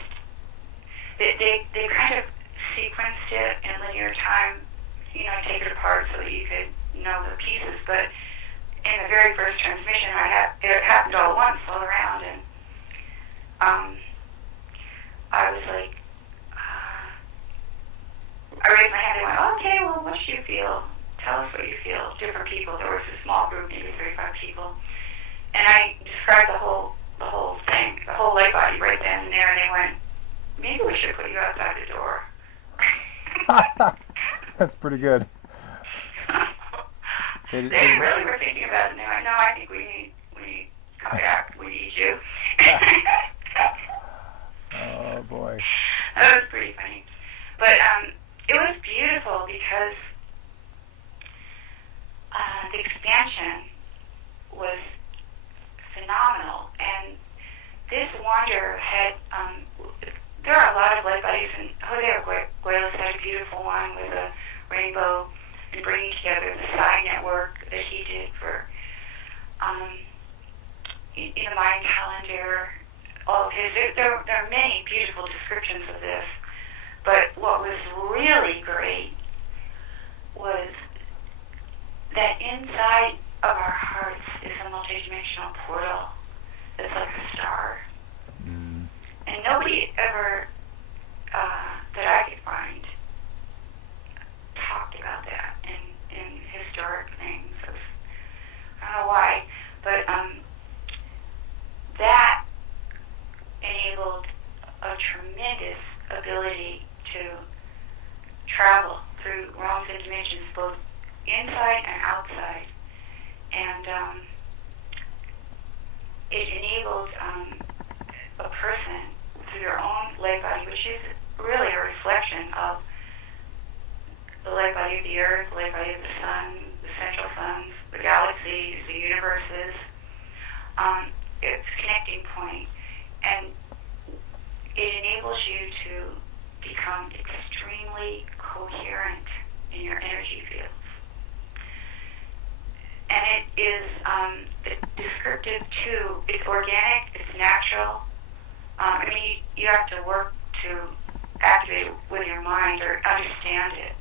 they kind of sequenced it in linear time, take it apart so that you could know the pieces. But in the very first transmission, it happened all at once, all around, and I was like, I raised my hand and went, okay, well, what do you feel? Tell us what you feel. Different people. There was a small group, maybe 35 people, and I described the whole thing, the whole light body right then and there, and they went, maybe we should put you outside the door. That's pretty good. They really were thinking about it, and they went, no, I think we need come back. We need you. Oh boy. That was pretty funny. But it was beautiful because the expansion was phenomenal, and this wander had, there are a lot of light bodies, and Jose Arguelles had a beautiful one with a rainbow and bringing together the Psi network that he did for, Mayan calendar, all of his. There are many beautiful descriptions of this, but what was really great was that inside of our hearts is a multidimensional portal that's like a star. Mm. And nobody ever, that I could find, talked about that in historic things. I don't know why, but that enabled a tremendous ability to travel through realms and dimensions, both inside and outside. And it enabled a person through their own light body, which is really a reflection of the light body of the Earth, the light body of the Sun, the central suns, the galaxies, the universes. It's a connecting point, and it enables you to become extremely coherent in your energy fields. And it is descriptive too. It's organic, it's natural. You have to work to activate it with your mind or understand it.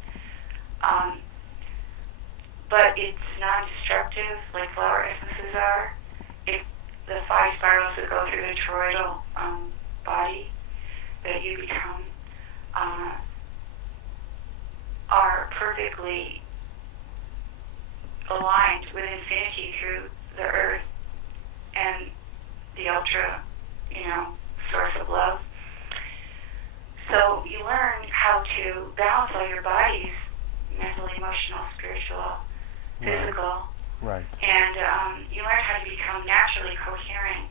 But it's non-destructive like flower essences are. The 5 spirals that go through the toroidal body that you become are perfectly aligned with infinity through the earth and the ultra, source of love. So you learn how to balance all your bodies, mental, emotional, spiritual, physical. Right. And you learn how to become naturally coherent.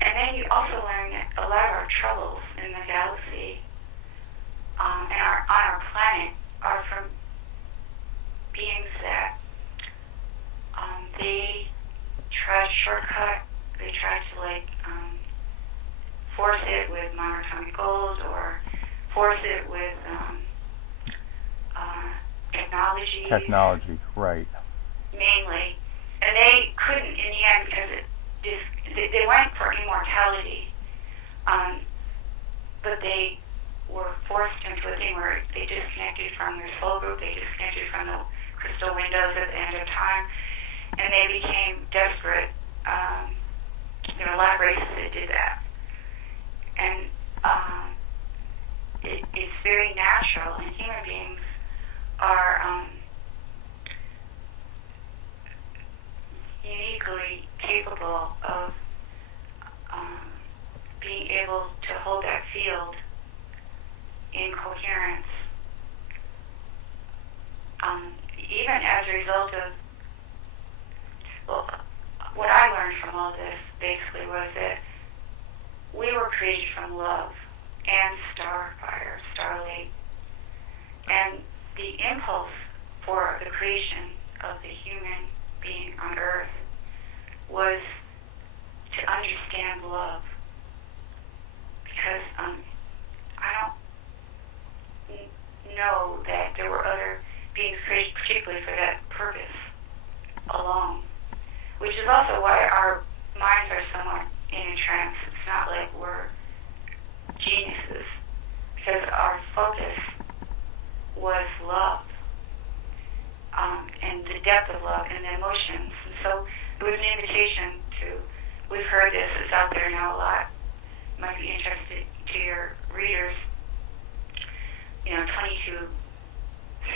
And then you also learn that a lot of our troubles in the galaxy and on our planet are from beings that they try to shortcut, they try to force it with monatomic goals or force it with technology. Technology, right. Mainly. And they couldn't in the end because they went for immortality, but they were forced into a thing where they disconnected from their soul group, they disconnected from the crystal windows at the end of time, and they became desperate. There were a lot of races that did that. And it's very natural, and human beings are uniquely capable of being able to hold that field in coherence, even as a result of, what I learned from all this basically was that we were created from love and starfire, starlight, and the impulse for the creation of the human being on Earth was to understand love, because I don't know that there were other beings created particularly for that purpose alone, which is also why our depth of love and the emotions. And so it was an invitation to, we've heard this, it's out there now a lot, it might be interested to your readers, 22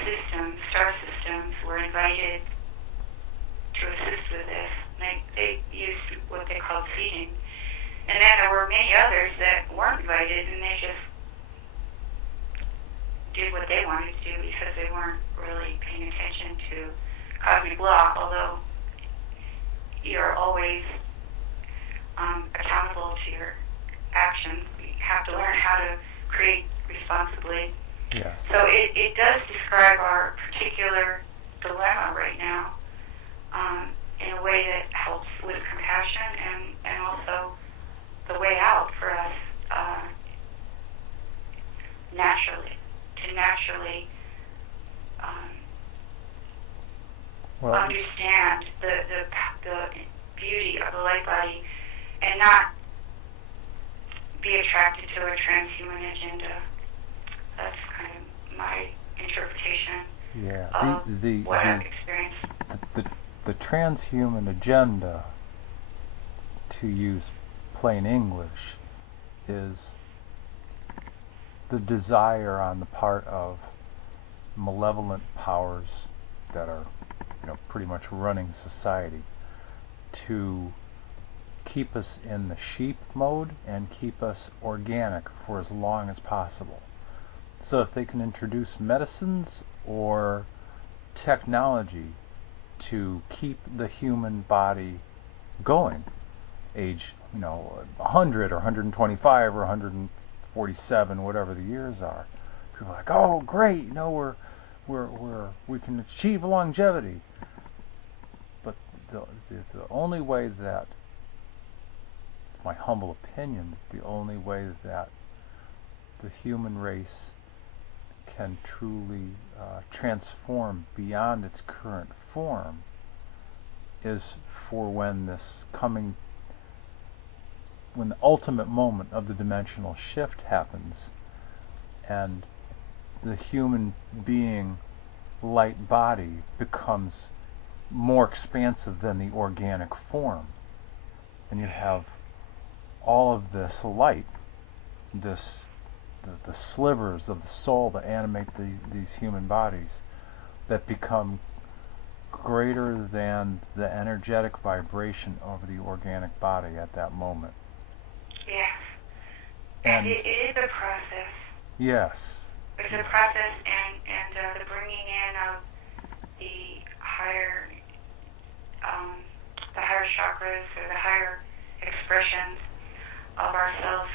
systems, star systems were invited to assist with this. They used what they called seeding. And then there were many others that weren't invited, and they just did what they wanted to do because they weren't really paying attention to cosmic law, although you're always accountable to your actions. You have to learn how to create responsibly. Yes. So it does describe our particular dilemma right now in a way that helps with compassion and also the way out for us naturally, to naturally understand the beauty of the light body and not be attracted to a transhuman agenda. That's kind of my interpretation of what I've experienced. The transhuman agenda, to use plain English, is the desire on the part of malevolent powers that are, pretty much running society to keep us in the sheep mode and keep us organic for as long as possible. So if they can introduce medicines or technology to keep the human body going, age 100 or 125 or 147, whatever the years are, people are like, oh great, we can achieve longevity. But the only way that, my humble opinion, the only way that the human race can truly transform beyond its current form is for when the ultimate moment of the dimensional shift happens and the human being light body becomes more expansive than the organic form, and you have all of this light, the slivers of the soul that animate these human bodies that become greater than the energetic vibration of the organic body at that moment. Yes. And it is a process. Yes. It's a process, and the bringing in of the higher chakras or the higher expressions of ourselves,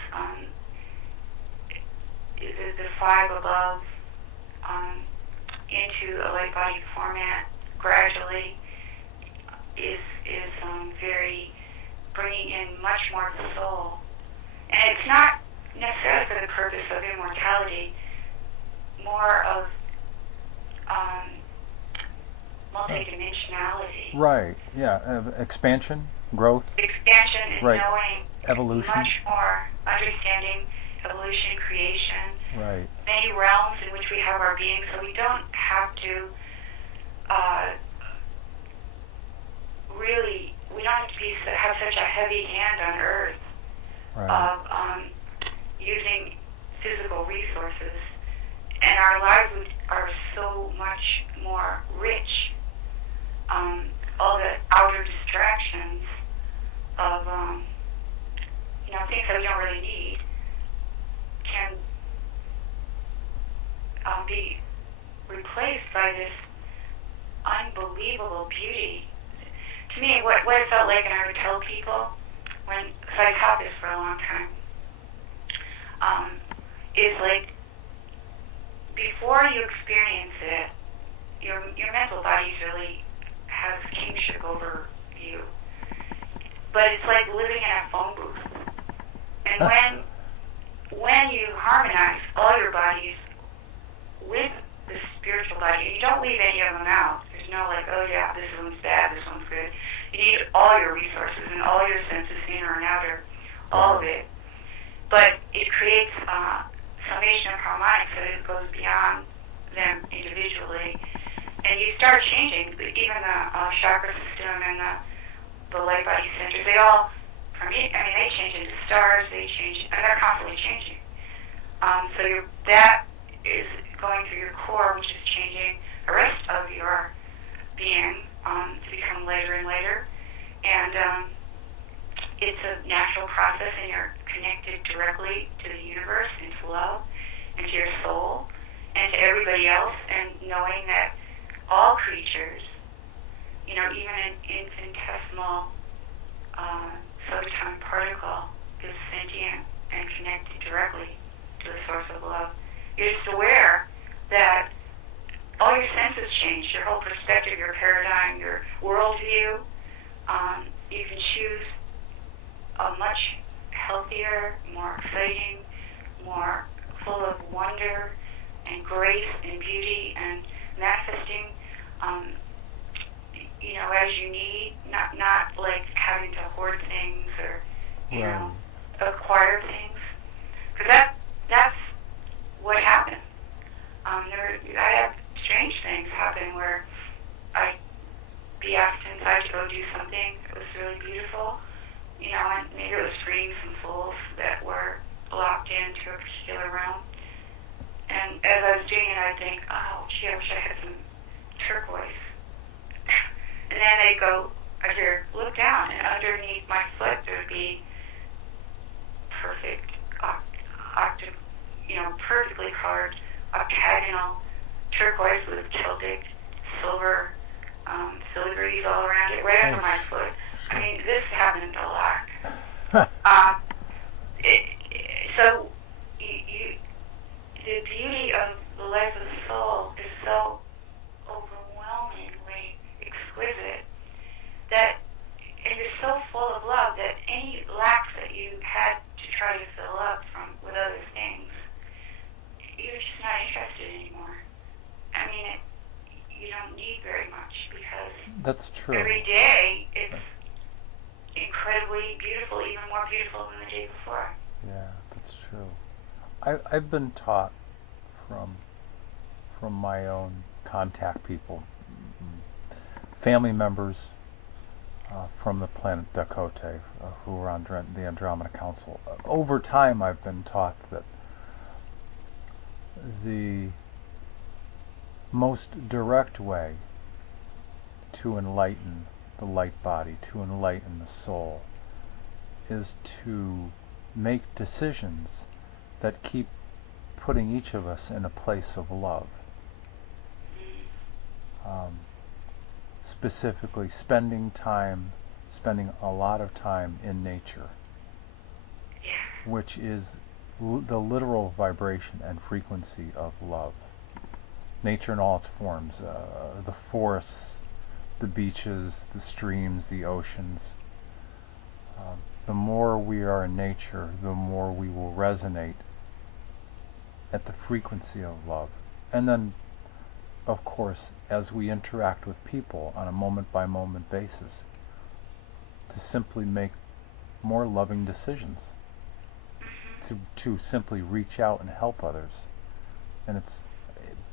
the five above, into a light body format gradually is very bringing in much more of the soul. And it's not necessarily for the purpose of immortality, more of multidimensionality. Right, yeah, expansion, growth. Expansion and right. Knowing evolution. Much more understanding evolution, creation, right. Many realms in which we have our being, so we don't have to have such a heavy hand on Earth right. of using physical resources, and our lives are so much more rich. All the outer distractions of things that we don't really need can be replaced by this unbelievable beauty. To me, what it felt like, and I would tell people, because I taught this for a long time, is like, before you experience it, your mental body really has kingship over you. But it's like living in a phone booth. And when you harmonize all your bodies with the spiritual body, you don't leave any of them out. There's no like, oh yeah, this one's bad, this one's good. You need all your resources and all your senses, inner and outer, all of it. But it creates summation of harmonics, so it goes beyond them individually and you start changing, even the chakra system and the light body centers, they all, for me, I mean, they change into stars, they change, and they're constantly changing. So that is going through your core, which is changing the rest of your being to become lighter and lighter. And it's a natural process, and you're connected directly to the universe and to love and to your soul and to everybody else, and knowing that all creatures, you know, even an infinitesimal photon particle is sentient and connected directly to the source of love. You're just aware that all your senses change, your whole perspective, your paradigm, your worldview. You can choose a much healthier, more exciting, more full of wonder and grace and beauty and manifesting, you know, as you need, not like having to hoard things or, you know, acquire things. Because that's what happened. I have strange things happen where I'd be asked inside to go do something that was really beautiful, you know, and maybe it was freeing some souls that were locked into a particular realm. And as I was doing it, I'd think, oh, gee, I wish I had some turquoise. And then I'd go, I'd hear, look down, and underneath my foot there would be perfect, perfectly carved octagonal turquoise with Celtic silver filigrees all around it, right under my foot. I mean, this happened a lot. So the beauty of the life of the soul is so overwhelmingly exquisite that, and you're so full of love that any lacks that you had to try to fill up with other things, you're just not interested anymore. I mean, you don't need very much because that's true. Every day it's incredibly beautiful, even more beautiful than the day before. Yeah, that's true. I've been taught from my own contact people, family members from the planet Dakota who are on the Andromeda Council. Over time, I've been taught that the most direct way to enlighten the light body, to enlighten the soul, is to make decisions that keep putting each of us in a place of love. Specifically, spending a lot of time in nature, which is the literal vibration and frequency of love. Nature in all its forms, the forests, the beaches, the streams, the oceans. The more we are in nature, the more we will resonate at the frequency of love. And then, of course, as we interact with people on a moment-by-moment basis, to simply make more loving decisions, to simply reach out and help others. And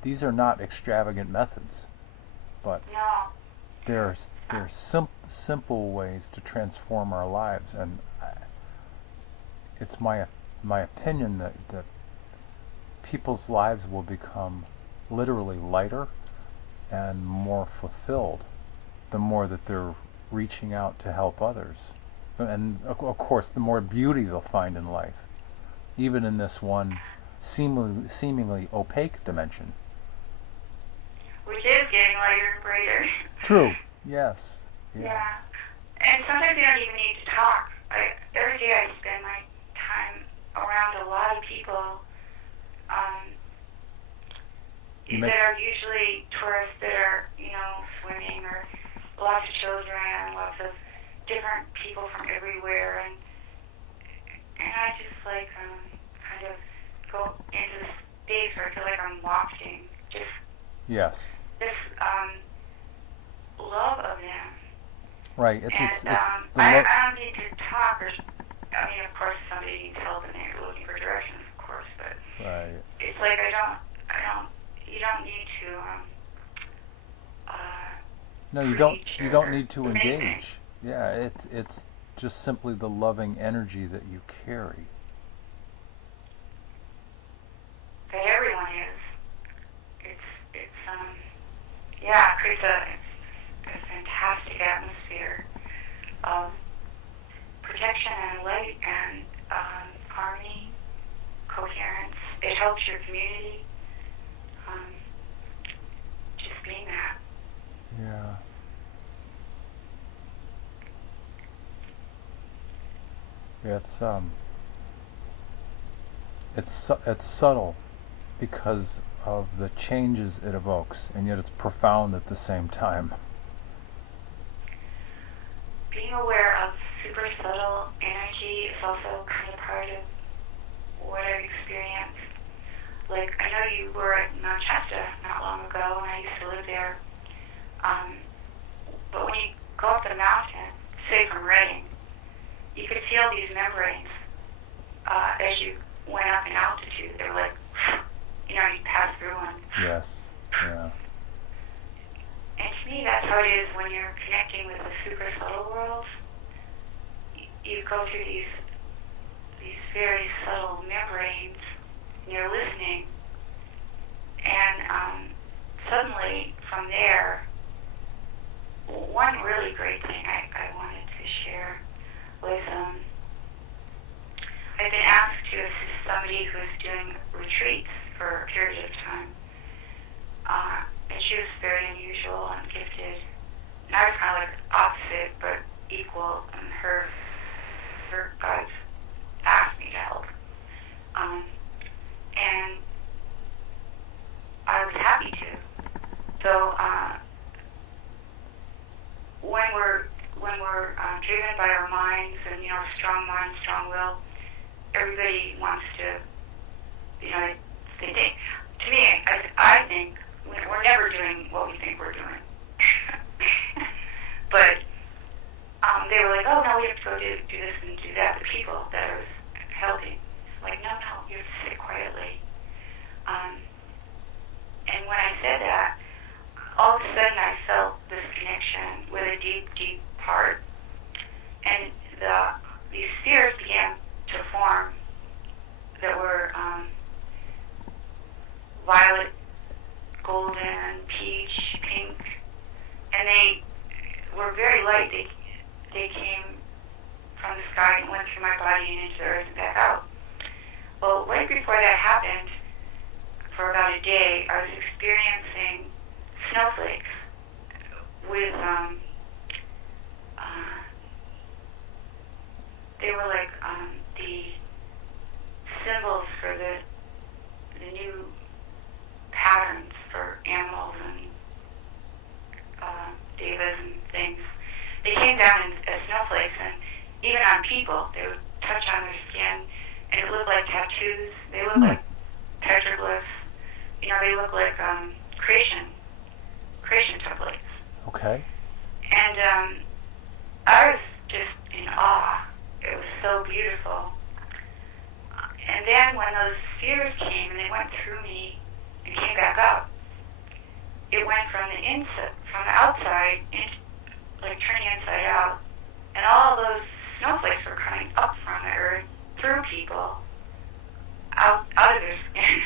these are not extravagant methods, but they're simple ways to transform our lives. And it's my opinion that people's lives will become literally lighter and more fulfilled the more that they're reaching out to help others. And of course, the more beauty they'll find in life, even in this one seemingly opaque dimension. Which is getting lighter and brighter. True. Yes. Yeah. And sometimes you don't even need to talk. Every day I spend my time around a lot of people that are usually tourists that are, swimming, or lots of children, lots of different people from everywhere, and I just kind of go into this space where I feel like I'm wafting just this love of them. Right. I don't need to talk, of course somebody needs help and they're looking for directions, of course, but right. It's like you don't need to No, you don't. preach You don't or need to anything. engage. Yeah, it's just simply the loving energy that you carry. That everyone is. Yeah, it creates a fantastic atmosphere of protection and light and harmony, coherence. It helps your community. Just being that. Yeah. Yeah, it's subtle because of the changes it evokes, and yet it's profound at the same time. Being aware of super subtle energy is also kind of part of what I've experienced. Like, I know you were at Mount Shasta not long ago, and I used to live there. But when you go up the mountain, say from Redding, you could feel these membranes as you went up in altitude. They were like, you pass through one. Yes. Yeah. And to me, that's how it is when you're connecting with the super subtle world. You go through these very subtle membranes, and you're listening, and suddenly from there, one really great thing I wanted to share was I've been asked to assist somebody who's doing retreats for a period of time. And she was very unusual and gifted. And I was kind of like opposite, but equal. And her guides asked me to help. And I was happy to. So when we're driven by our minds and strong mind, strong will, everybody wants to they think. To me, I think we're never doing what we think we're doing. But they were like, oh no, we have to go do this and do that. The people that I was helping, like, no, you have to sit quietly. And when I said that, all of a sudden I felt this connection with a deep, deep part. And these spheres began to form that were violet, golden, peach, pink, and they were very light. They came from the sky and went through my body and into the earth and back out. Well, right before that happened, for about a day, I was experiencing snowflakes with they were like the symbols for the new patterns for animals and devas and things. They came down as snowflakes, and even on people, they would touch on their skin, and it looked like tattoos. They looked like petroglyphs. They look like creation templates. Okay. And I was just in awe. It was so beautiful. And then when those spheres came and they went through me and came back up, it went from the outside, like turning inside out, and all those snowflakes were coming up from the earth through people, out of their skin.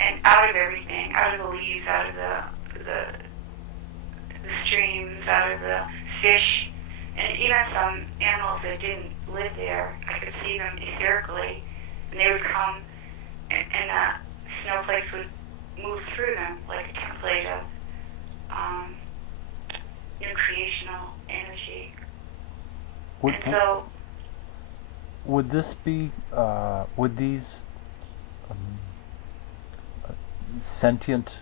And out of everything, out of the leaves, out of the streams, out of the fish, and even some animals that didn't live there. I could see them etherically, and they would come, and snowflakes would move through them like a template of creational energy. Would this be? Would these sentient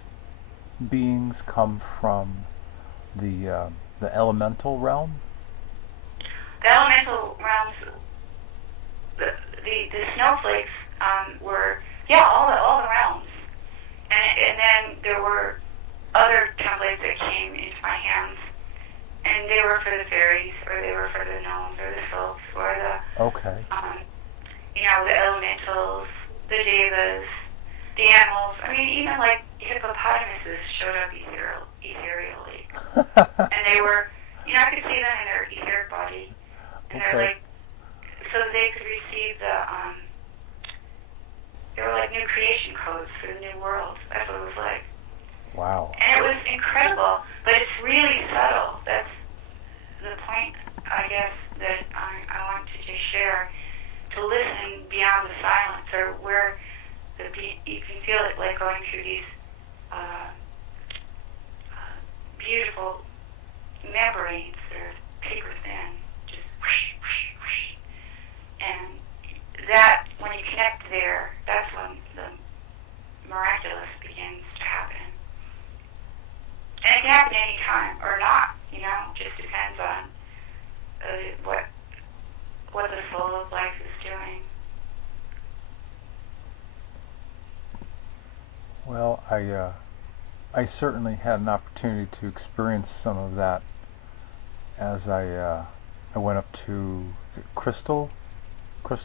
beings come from the elemental realm? The elemental realms, the snowflakes were all the realms, and then there were other templates that came into my hands, and they were for the fairies, or they were for the gnomes, or the sylphs, or the Okay. the elementals, the devas, the animals. I mean, even like hippopotamuses showed up ethereally. And they were, I could see them in their etheric body. And they're like, so they could receive they were like new creation codes for the new world. That's what it was like. Wow. And it was incredible, but it's really subtle. That's the point, I guess, that I want to just share, to listen beyond the silence, or where you can feel it like going through these beautiful membranes that are paper thin, just whoosh, whoosh, whoosh. And that, when you connect there, that's when the miraculous begins to happen. And it can happen any time or not, just depends on what the soul of life is doing. Well, I certainly had an opportunity to experience some of that as I went up to Crystal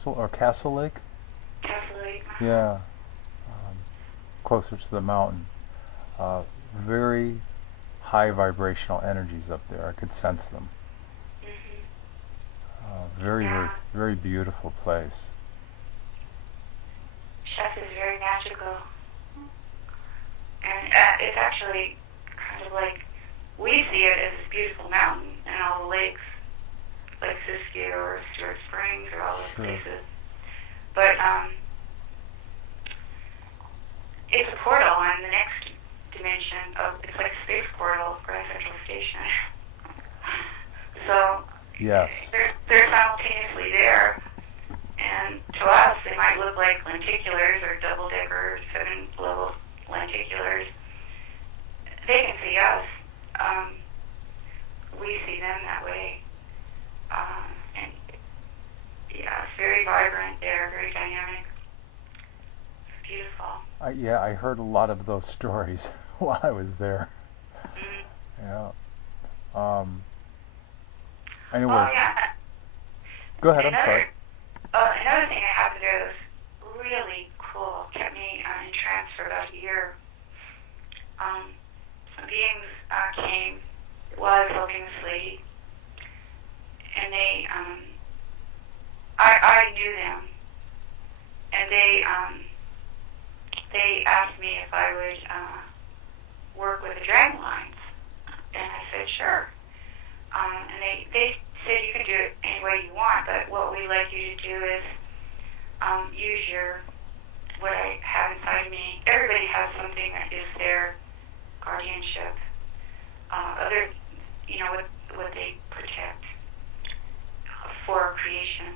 or Castle Lake. Castle Lake. Yeah, closer to the mountain. Very high vibrational energies up there. I could sense them. Very, very beautiful place. Shasta is very magical. And it's actually kind of like, we see it as this beautiful mountain and all the lakes, like Siskiyou or Stewart Springs or all those places. But it's a portal on the next dimension it's like a space portal, Grand Central Station. So yes, they're simultaneously there, and to us they might look like lenticulars or double-decker 7-level lenticulars. They can see us. We see them that way. And yeah, it's very vibrant there, very dynamic. It's beautiful. I heard a lot of those stories while I was there. Yeah. Anyway. Oh, yeah. Go ahead, I'm sorry. Another thing that happened there that was really cool, kept me in trance for about a year. Some beings came while I was looking asleep, and I knew them, and they asked me if I would work with the dragon lines, and I said sure. And they said you can do it any way you want, but what we'd like you to do is use what I have inside of me. Everybody has something that is their guardianship, what they protect for creation.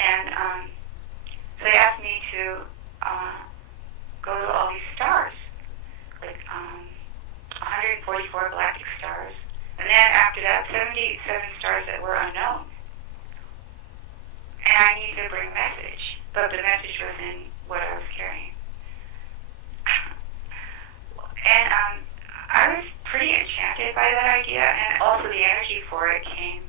And so they asked me to go to all these stars, like 144 galactic stars. And then after that, 77 stars that were unknown. And I needed to bring a message, but the message was in what I was carrying. And I was pretty enchanted by that idea, and also the energy for it came.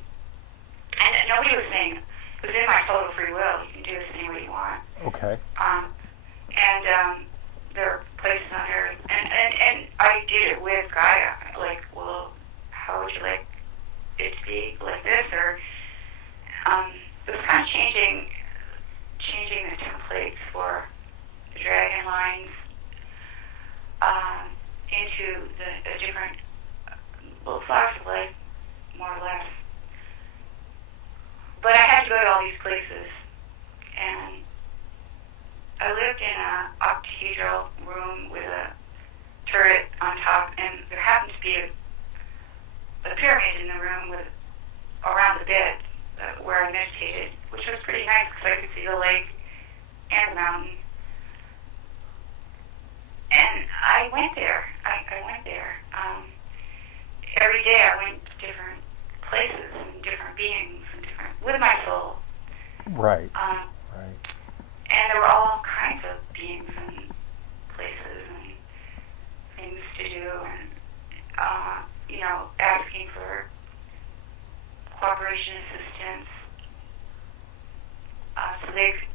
And nobody was saying, it was in my total free will, you can do this any way you want. Okay. And there are places on Earth, and I did it with Gaia, like, well, how would you like it to be, like this, or it was kind of changing the templates for the dragon lines into the different flags of life, more or less. But I had to go to all these places, and I lived in an octahedral room with a turret on top, and there happened to be a pyramid in the room around the bed where I meditated, which was pretty nice because I could see the lake and the mountain. And I went there. I went there. Every day I went to different places and different beings and with my soul. Right. Right. And there were all kinds of beings and places and things to do, and asking for cooperation, assistance, so they could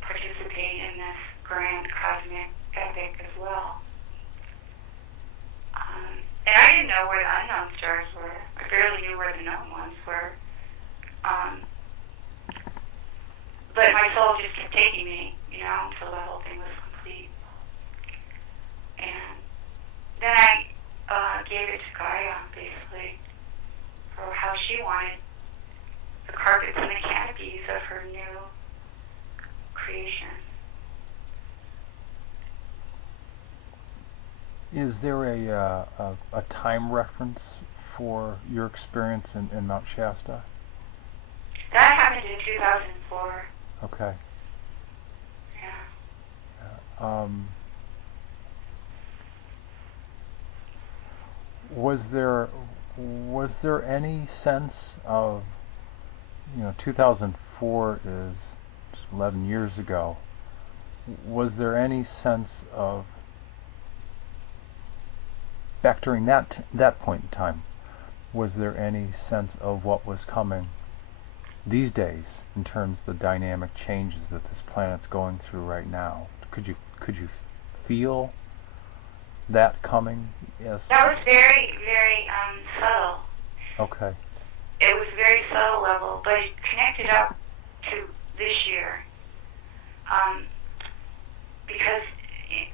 participate in this grand cosmic know where the unknown stars were. I barely knew where the known ones were. But my soul just kept taking me, until the whole thing was complete. And then I gave it to Gaia, basically, for how she wanted the carpets and the canopies of her new creation. Is there a time reference for your experience in Mount Shasta? That happened in 2004. Okay. Yeah. Was there any sense of, 2004 is 11 years ago. Was there any sense of, back during that point in time, was there any sense of what was coming these days in terms of the dynamic changes that this planet's going through right now? Could you feel that coming? Yes. That was very, very subtle. Okay. It was very subtle level, but it connected up to this year. Because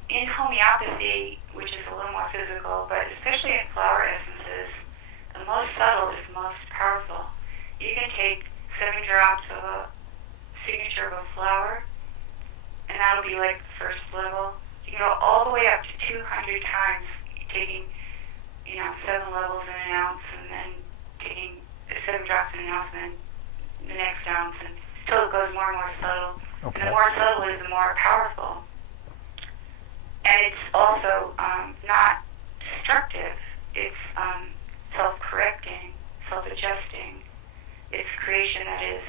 in homeopathy, which is a little more physical, but especially in flower essences, the most subtle is most powerful. You can take 7 drops of a signature of a flower, and that'll be like the first level. You can go all the way up to 200 times, taking, 7 levels in an ounce, and then taking 7 drops in an ounce, and then the next ounce, until it goes more and more subtle. Okay. And the more subtle is, the more powerful. And it's also not destructive. It's self-correcting, self-adjusting. It's creation that is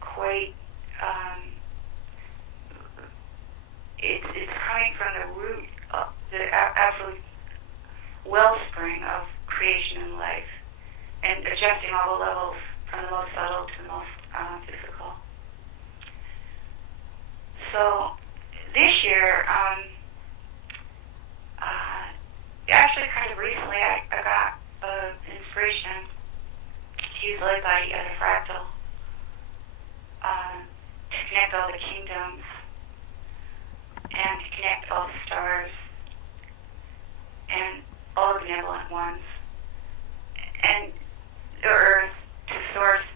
quite. It's coming from the root, of the absolute wellspring of creation and life, and adjusting all the levels from the most subtle to the most physical. So this year, actually kind of recently, I got inspiration to use lightbody as a fractal to connect all the kingdoms and to connect all the stars and all the benevolent ones and the earth to source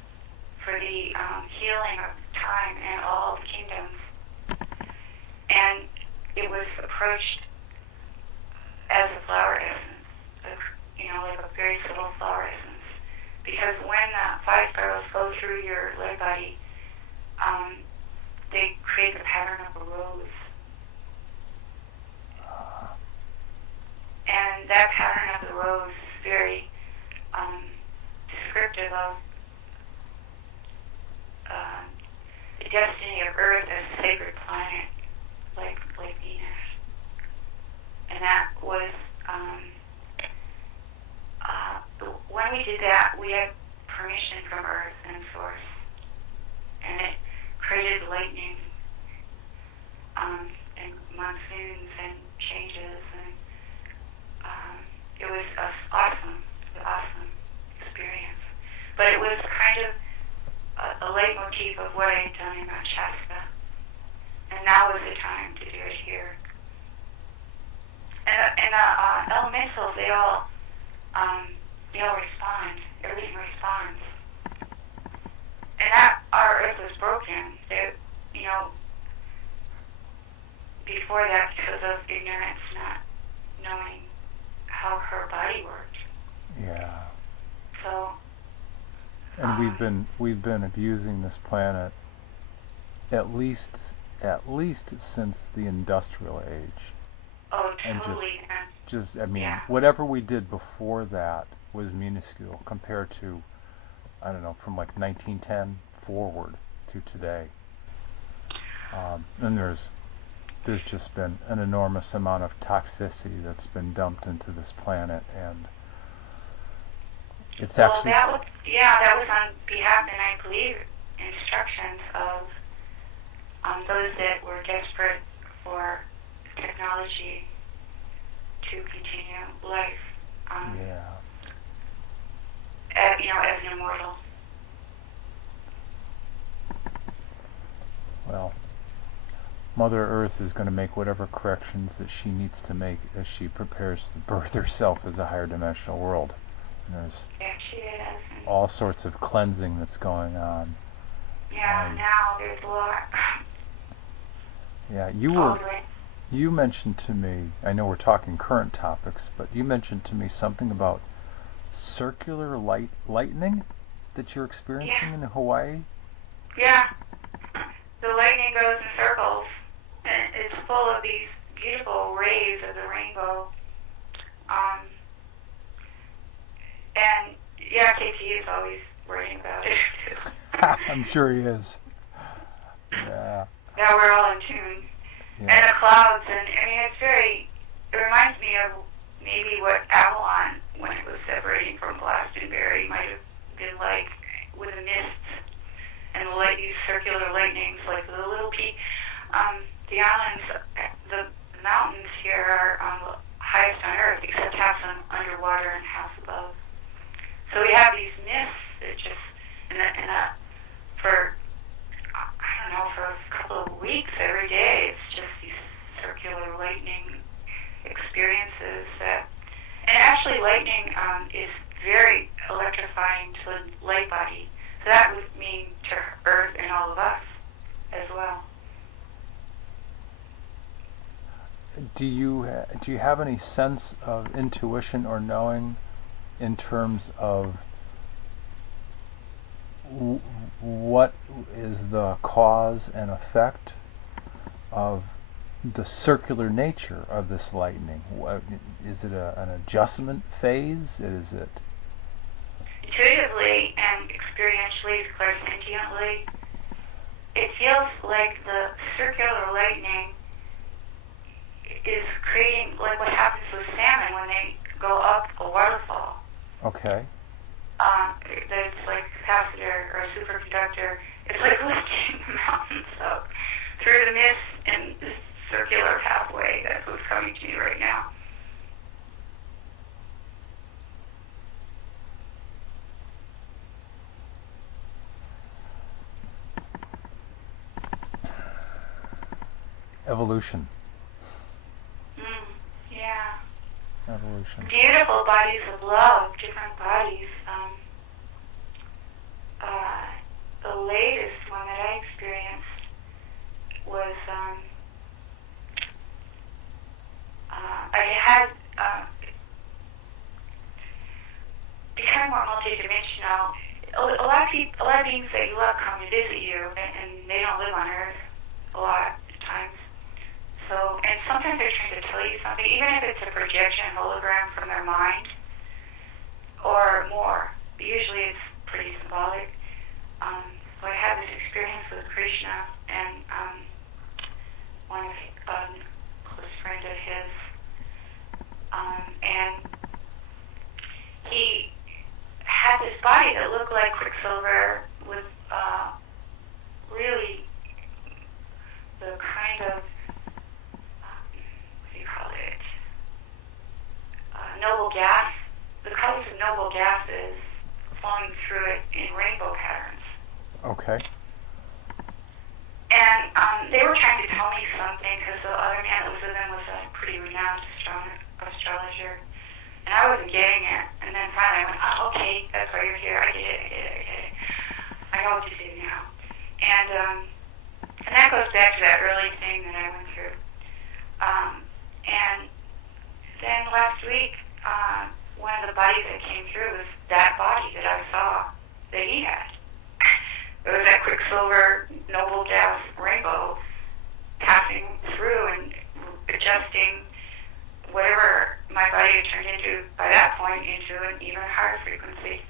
for the healing of time and all the kingdoms. And it was approached as a flower essence, like a very subtle flower essence. Because when the 5 spirals go through your light body, they create the pattern of a rose. And that pattern of the rose is very descriptive of the destiny of Earth as a sacred planet, like Venus. And that was, when we did that, we had permission from Earth and Source. And it created lightning, and monsoons and changes, and it was an awesome experience. But it was kind of a leitmotif of what I had done in Mount Shasta. And now is the time to do it here. And the elementals, they all respond. Everything responds. And that our earth was broken. Before that, because of ignorance, not knowing how her body worked. Yeah. So. And we've been abusing this planet at least since the industrial age. Oh, and totally. Yeah. Whatever we did before that was minuscule compared to, I don't know, from like 1910 forward to today. And there's just been an enormous amount of toxicity that's been dumped into this planet, and it's actually. That was on behalf, and I believe, instructions of those that were desperate for technology to continue life. Yeah. As an immortal. Well, Mother Earth is going to make whatever corrections that she needs to make as she prepares to birth herself as a higher dimensional world. And there's She is. all sorts of cleansing that's going on. Yeah, now there's a lot. Yeah, you mentioned to me, I know we're talking current topics, but you mentioned to me something about circular lightning that you're experiencing in Hawaii? Yeah. The lightning goes in circles, and it's full of these beautiful rays of the rainbow. And yeah, KT is always worrying about it too. I'm sure he is. Yeah. Yeah, we're all in tune. Yeah. And the clouds, and I mean, it reminds me of maybe what Avalon, when it was separating from Glastonbury, might have been like with the mists and these circular lightnings, like the little peak. The islands, the mountains here are the highest on Earth, except half underwater and half above. So we have these mists that just, for a couple of weeks every day, it's just these circular lightning experiences and actually lightning is very electrifying to the light body. So that would mean to Earth and all of us as well. Do you have any sense of intuition or knowing in terms of what is the cause and effect of the circular nature of this lightning? Is it an adjustment phase? Is it intuitively and experientially, clairsentiently? It feels like the circular lightning is creating like what happens with salmon when they go up a waterfall. okay? There's like a capacitor or a superconductor. It's like lifting the mountains up through the mist and this circular pathway. That's what's coming to you right now. Evolution. Yeah. Evolution. Beautiful bodies of love, different bodies. The latest one that I experienced was I had becoming more multidimensional. A lot of beings that you love come to visit you, and they don't live on Earth a lot of times. So, and sometimes they're trying to tell you something, even if it's a projection hologram from their mind or more. Usually it's pretty symbolic. So I had this experience with Krishna and one of a close friend of his, and he had this body that looked like Quicksilver with really the kind of noble gas, the colors of noble gases flowing through it in rainbow patterns. Okay. And they were trying to tell me something because the other man that was with them was a pretty renowned astrologer. And I wasn't getting it. And then finally I went, oh, okay, that's why you're here. I get it. I know what to do now. And that goes back to that early thing that I went through. And then last week, one of the bodies that came through was that body that I saw that he had. It was that Quicksilver noble gas rainbow passing through and adjusting whatever my body had turned into by that point into an even higher frequency.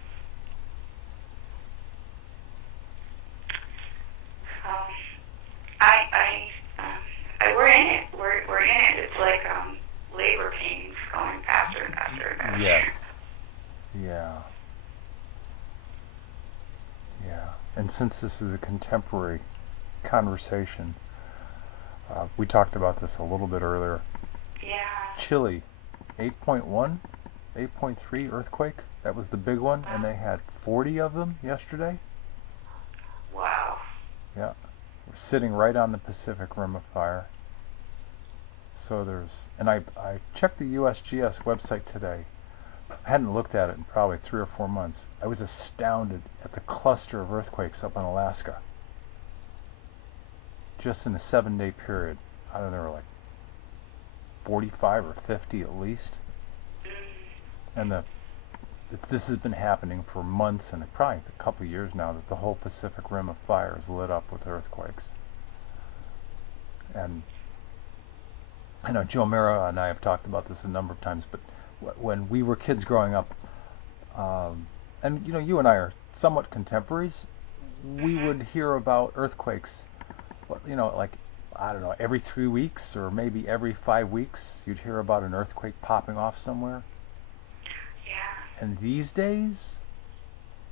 We're in it. We're in it. It's like labor pains going faster and faster and faster. Yes. Yeah. Yeah. And since this is a contemporary conversation, we talked about this a little bit earlier. Yeah. Chile, 8.1 8.3 earthquake. That was the big one, and they had 40 of them yesterday. Wow. Yeah. We're sitting right on the Pacific Rim of Fire. So and I checked the USGS website today. I hadn't looked at it in probably 3 or 4 months. I was astounded at the cluster of earthquakes up in Alaska. Just in a 7-day period. I don't know, there were like 45 or 50 at least. And this has been happening for months and probably a couple of years now, that the whole Pacific Rim of Fire is lit up with earthquakes. And I know Joe Mara and I have talked about this a number of times, but when we were kids growing up, and you and I are somewhat contemporaries, we would hear about earthquakes, like, I don't know, every 3 weeks or maybe every 5 weeks, you'd hear about an earthquake popping off somewhere. Yeah. And these days,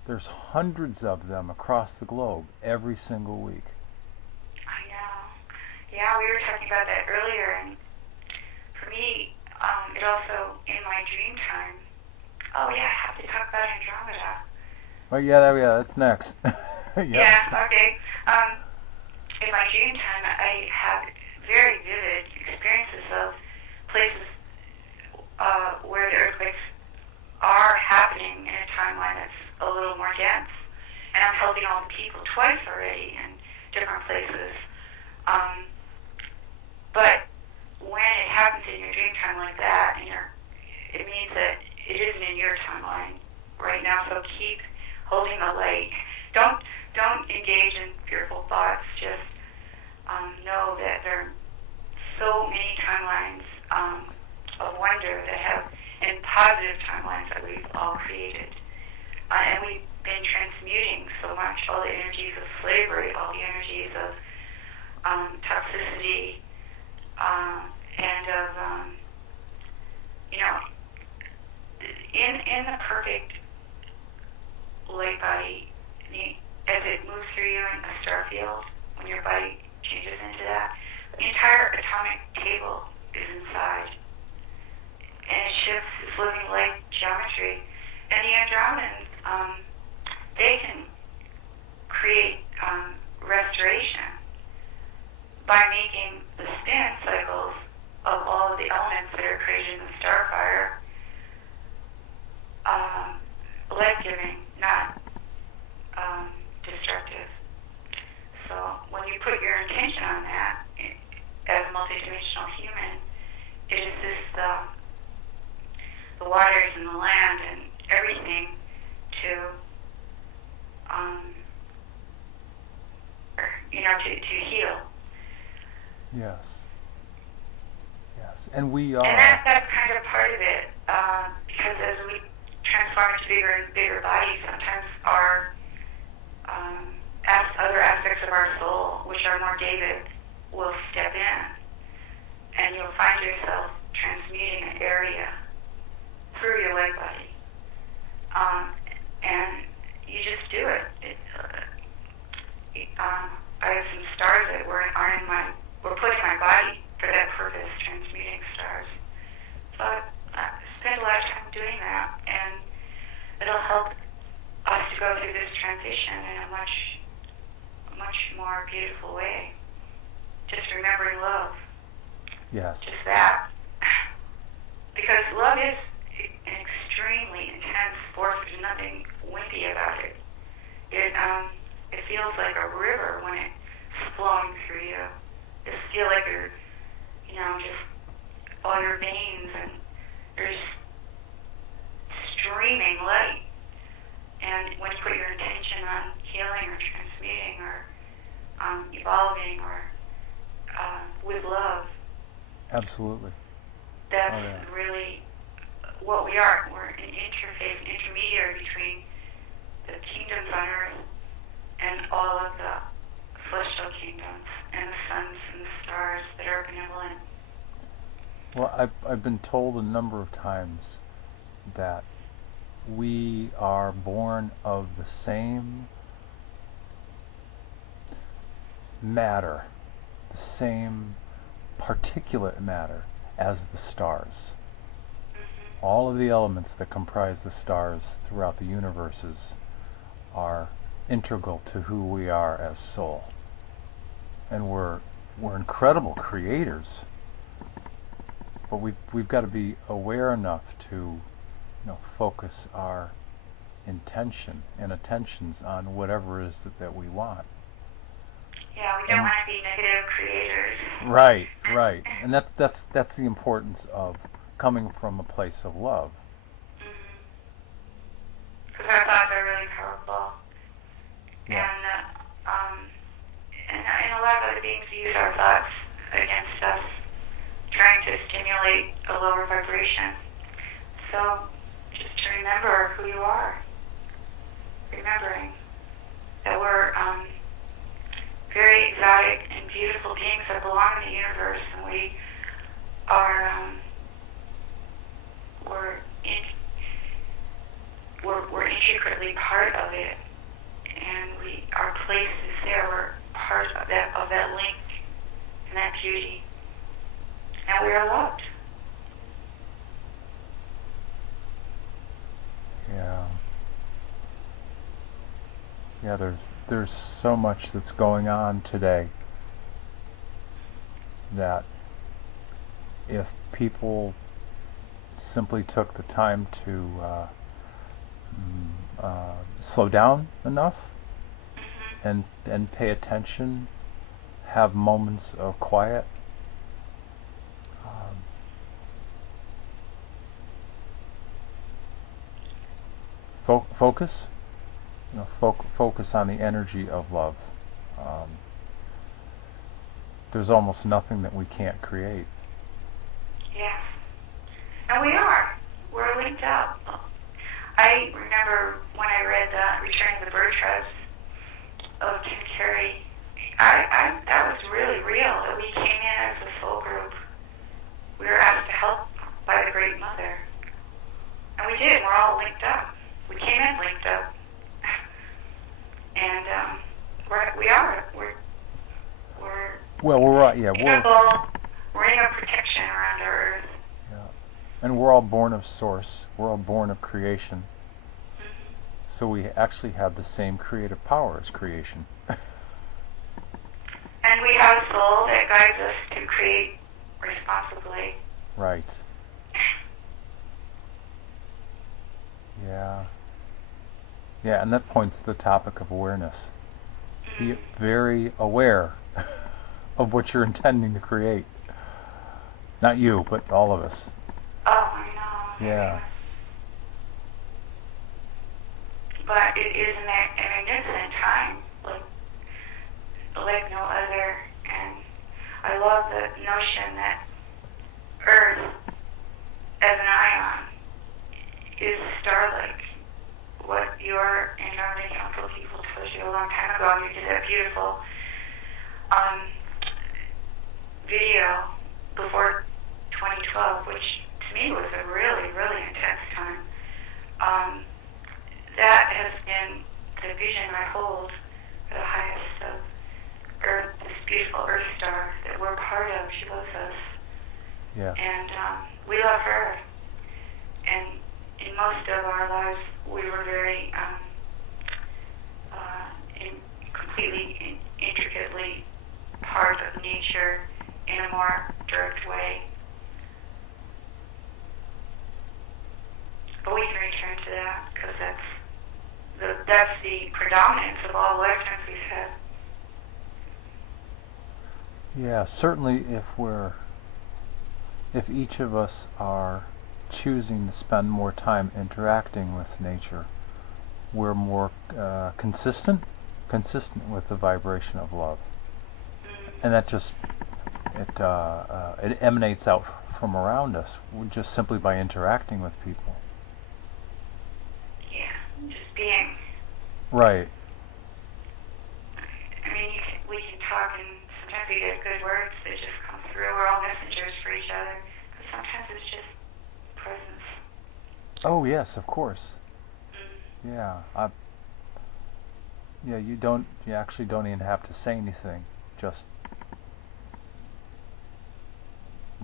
there's hundreds of them across the globe every single week. I know. Yeah, we were talking about that earlier, and for me, it also, in my dream time, oh yeah, I have to talk about Andromeda. Oh yeah, that's next. Yep. Yeah, okay. In my dream time, I have very vivid experiences of places where the earthquakes are happening in a timeline that's a little more dense. And I'm helping all the people twice already in different places. But when it happens in your dream time like that, it means that it isn't in your timeline right now. So keep holding the light. Don't engage in fearful thoughts. Just know that there are so many timelines of wonder that have, and positive timelines that we've all created. And we've been transmuting so much, all the energies of slavery, all the energies of toxicity, and of, in the perfect light body, as it moves through you in a star field, when your body changes into that, the entire atomic table is inside. And it shifts, it's living light geometry. And the Andromedans, they can create restoration by making the spin cycles of all of the elements that are created in the starfire life-giving, not destructive. So when you put your intention on that, as a multidimensional human, it assists the waters and the land and everything to to heal. Yes. And we are. And that's kind of part of it, because as we transform into bigger and bigger bodies, sometimes our other aspects of our soul, which are more David, will step in, and you'll find yourself transmuting an area through your light body, and you just do it. I have some stars that were put in my body for that purpose, transmuting stars. So I spend a lot of time doing that, and it'll help us to go through this transition in a much more beautiful way. Just remembering love. Yes. Just that. Because love is an extremely intense force. There's nothing wimpy about it. It feels like a river when it's flowing through you. You just feel like you're, just all your veins, and you're just streaming light. And when you put your intention on healing or transmuting or evolving or with love, absolutely, that's really what we are. We're an intermediary between the kingdoms on earth and all of the celestial kingdoms and the suns and the stars that are benevolent. Well, I've been told a number of times that we are born of the same matter, the same particulate matter as the stars. Mm-hmm. all of the elements that comprise the stars throughout the universes are integral to who we are as soul. And we're incredible creators, but we've got to be aware enough to focus our intention and attentions on whatever it is that we want. Yeah, we don't want to be negative creators. Right. And that's the importance of coming from a place of love. Because our thoughts are really powerful. Yes. And a lot of other beings use our thoughts against us, trying to stimulate a lower vibration. So just to remember who you are. Remembering that we're very exotic and beautiful beings that belong in the universe, and we are we're intricately part of it, and our place is there. We're part of that link and that beauty, and we are loved. Yeah, there's so much that's going on today that if people simply took the time to slow down enough and pay attention, have moments of quiet, focus. Focus on the energy of love. There's almost nothing that we can't create. Yes. And we are. We're linked up. I remember when I read Return of the Bird Tribes of Tim Carey, that was really real, that we came in as a soul group. We were asked to help by the Great Mother. And we did. We're all linked up. We came in linked up. And we're ring of protection around our Earth. Yeah. And we're all born of Source. We're all born of creation. So we actually have the same creative power as creation. And we have a soul that guides us to create responsibly. Right. Yeah, and that points to the topic of awareness. Be very aware of what you're intending to create. Not you, but all of us. Oh, I know. Yeah. But it is a magnificent time, like no other. And I love the notion that Earth, as an ion, is star-like. What your Andromeda Council people told you a long time ago, you did that beautiful video before 2012, which to me was a really, really intense time. That has been the vision I hold for the highest of Earth, this beautiful Earth star that we're part of. She loves us. Yes. And we love her. And in most of our lives, we were very completely, intricately part of nature in a more direct way. But we can return to that because that's the predominance of all lifetimes we've had. Yeah, certainly if each of us are choosing to spend more time interacting with nature, we're more consistent with the vibration of love, and that just it emanates out from around us just simply by interacting with people. Yeah, just being. Right. I mean, we can talk, and sometimes we get good words that just come through. We're all messengers for each other. But sometimes it's just presence. Oh yes, of course. Yeah, you actually don't even have to say anything. Just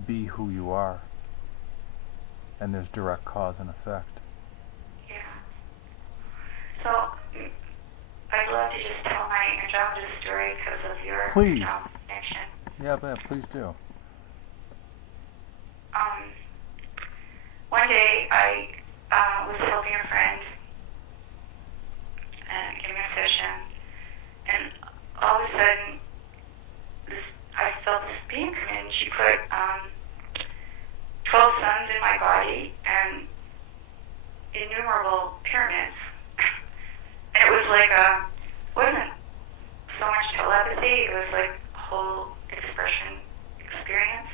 be who you are. and there's direct cause and effect. Yeah. So I'd love to just tell my Andromeda story because of your Please. connection. Yeah, please do. One day I was helping a friend and giving a session, and all of a sudden I felt this being come in. She put 12 suns in my body and innumerable pyramids. And it was like wasn't so much telepathy, it was like a whole expression experience.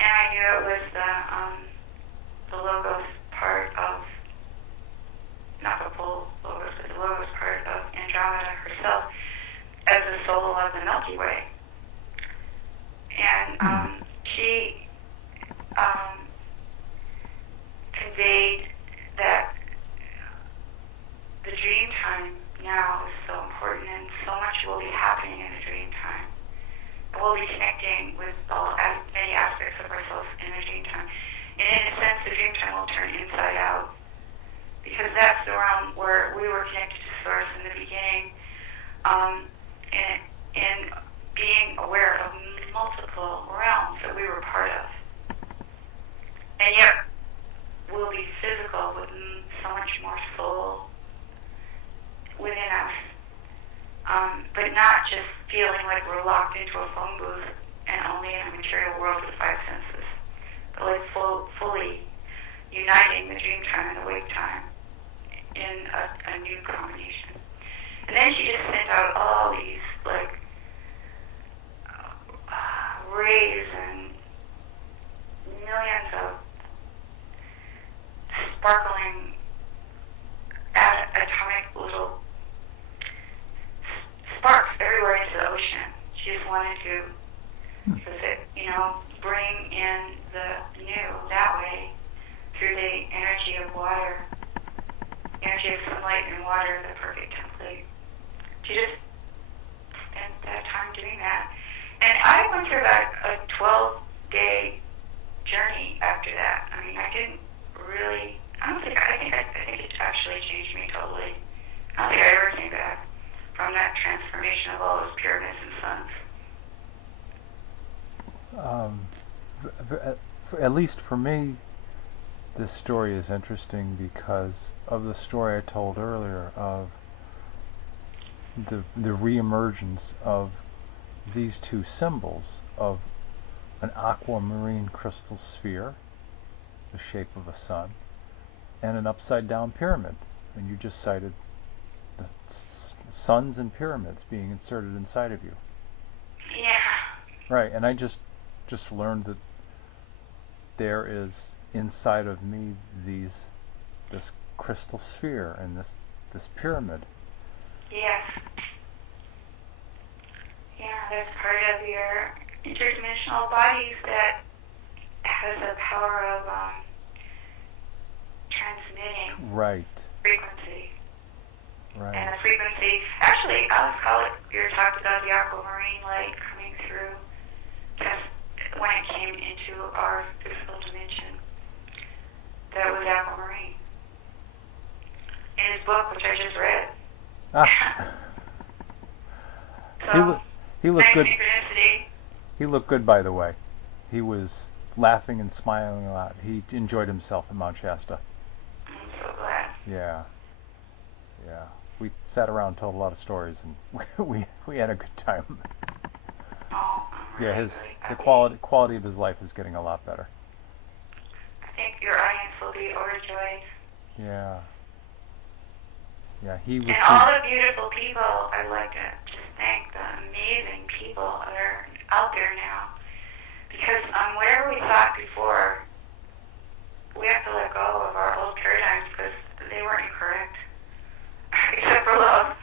And I knew it was the logos part of, not the full logos, but the logos part of Andromeda herself as the soul of the Milky Way. And she conveyed that the dream time now is so important, and so much will be happening in the dream time. We'll be connecting with many aspects of ourselves in the dream time. And in a sense, the dream time will turn inside out, because that's the realm where we were connected to Source in the beginning, and being aware of multiple realms that we were part of. And yet, we'll be physical with so much more soul within us, but not just feeling like we're locked into a phone booth and only in a material world with five senses, but like fully uniting the dream time and the wake time in a new combination. And then she just sent out all these like rays and millions of sparkling atomic little sparks everywhere into the ocean. She just wanted to, bring in the new that way through the energy of water, energy of sunlight and water, the perfect template. She just spent that time doing that. And I went through about a 12-day journey after that. I mean, I didn't really, I think it actually changed me totally. I don't think I ever came back from that transformation of all those pyramids and suns. At least for me, this story is interesting because of the story I told earlier of the reemergence of these two symbols of an aquamarine crystal sphere, the shape of a sun, and an upside-down pyramid. And you just cited the suns and pyramids being inserted inside of you. Yeah. Right, and I just learned that there is inside of me this crystal sphere and this pyramid. Yes. Yeah, that's part of your interdimensional bodies that has a power of transmitting frequency. Right. And the frequency, actually, I was calling, you talked about the aquamarine light coming through. That's when it came into our physical dimension. That was aquamarine. In his book, which I just read. So, he looked good. Synchronicity. He looked good, by the way. He was laughing and smiling a lot. He enjoyed himself in Mount Shasta. I'm so glad. Yeah. We sat around, told a lot of stories, and we had a good time. Oh, I'm really the quality of his life is getting a lot better. I think your audience will be overjoyed. Yeah, he was. And all the beautiful people, I'd like to just thank the amazing people that are out there now. Because whatever we thought before, we have to let go of our old paradigms because they weren't incorrect. Except for love,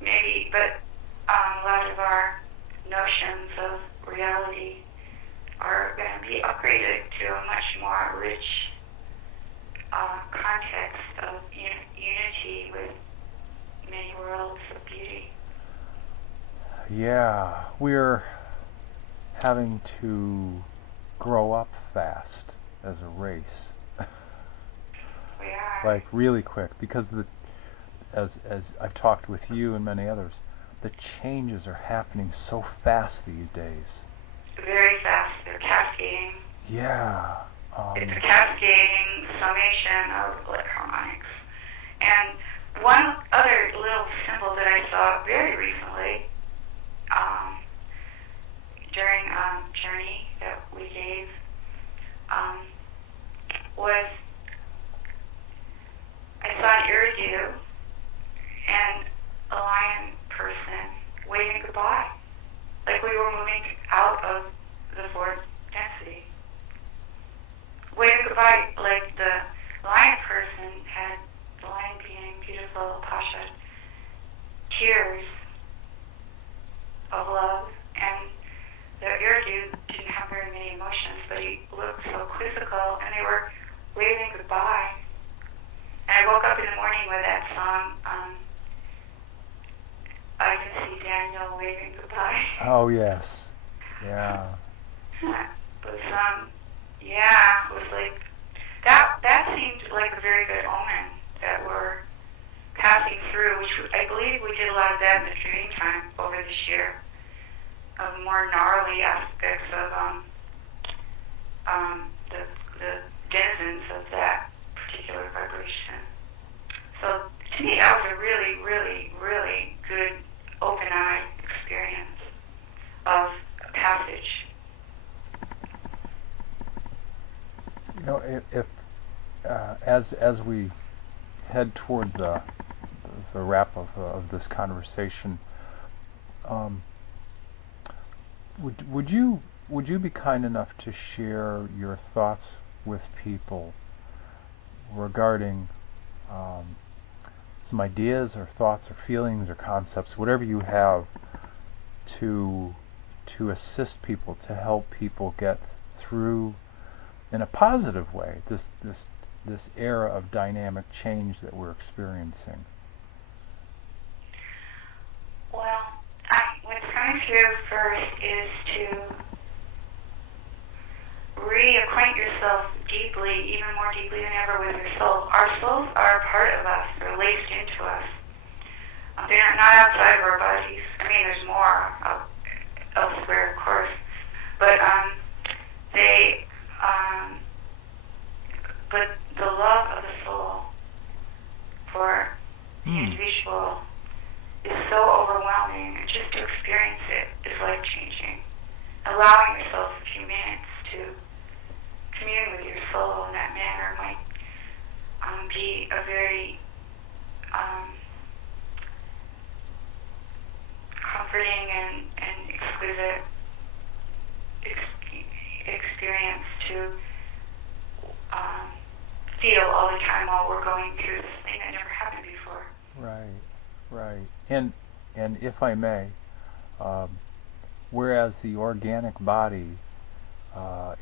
maybe, but a lot of our notions of reality are going to be upgraded to a much more rich context of unity with many worlds of beauty. Yeah, we're having to grow up fast as a race. We are. Like really quick, because as I've talked with you and many others, the changes are happening so fast these days. Very fast. They're cascading. Yeah. It's a cascading summation of electronics. And one other little symbol that I saw very recently during a journey that we gave was I saw an iridu and a lion person waving goodbye. Like we were moving out of the fourth density. Waving goodbye, like the lion person had, the lion being beautiful, Pasha, tears of love, and the iridu didn't have very many emotions, but he looked so quizzical, and they were waving goodbye. And I woke up in the morning with that song, I Can See Daniel Waving Goodbye. Oh, yes. Yeah. But yeah, it was like, that seemed like a very good omen that we're passing through, which I believe we did a lot of that in the dream time over this year, of more gnarly aspects of the denizens of that particular vibration. So to me, that was a really, really, really good open-eyed experience of passage. You know, if as we head toward the wrap of this conversation, would you be kind enough to share your thoughts with people regarding some ideas or thoughts or feelings or concepts, whatever you have, to assist people, to help people get through in a positive way this era of dynamic change that we're experiencing? Well, what's coming through first is to reacquaint yourself deeply, even more deeply than ever, with your soul. Our souls are a part of us. They're laced into us. They're not outside of our bodies. I mean, there's more elsewhere, of course. But but the love of the soul for the individual is so overwhelming, and just to experience it is life-changing. Allowing yourself a few minutes to commune with your soul in that manner might be a very comforting and exquisite experience to feel all the time while we're going through this thing that never happened before. Right. And if I may, whereas the organic body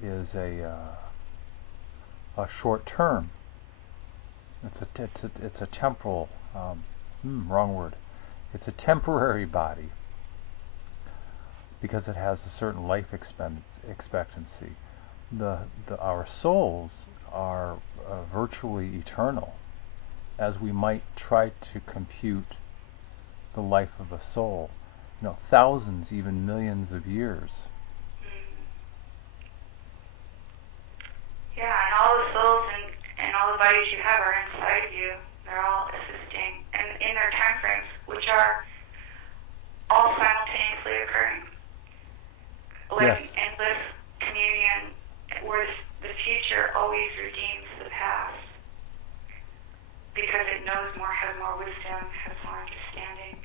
is a short term, it's a temporal, wrong word. It's a temporary body because it has a certain life expectancy. Our souls are virtually eternal, as we might try to compute the life of a soul. You know, thousands, even millions of years. Yeah, and all the souls and all the bodies you have are inside of you. They're all assisting, and in their time frames, which are all simultaneously occurring. Like Yes. an endless communion where the future always redeems the past because it knows more, has more wisdom, has more understanding.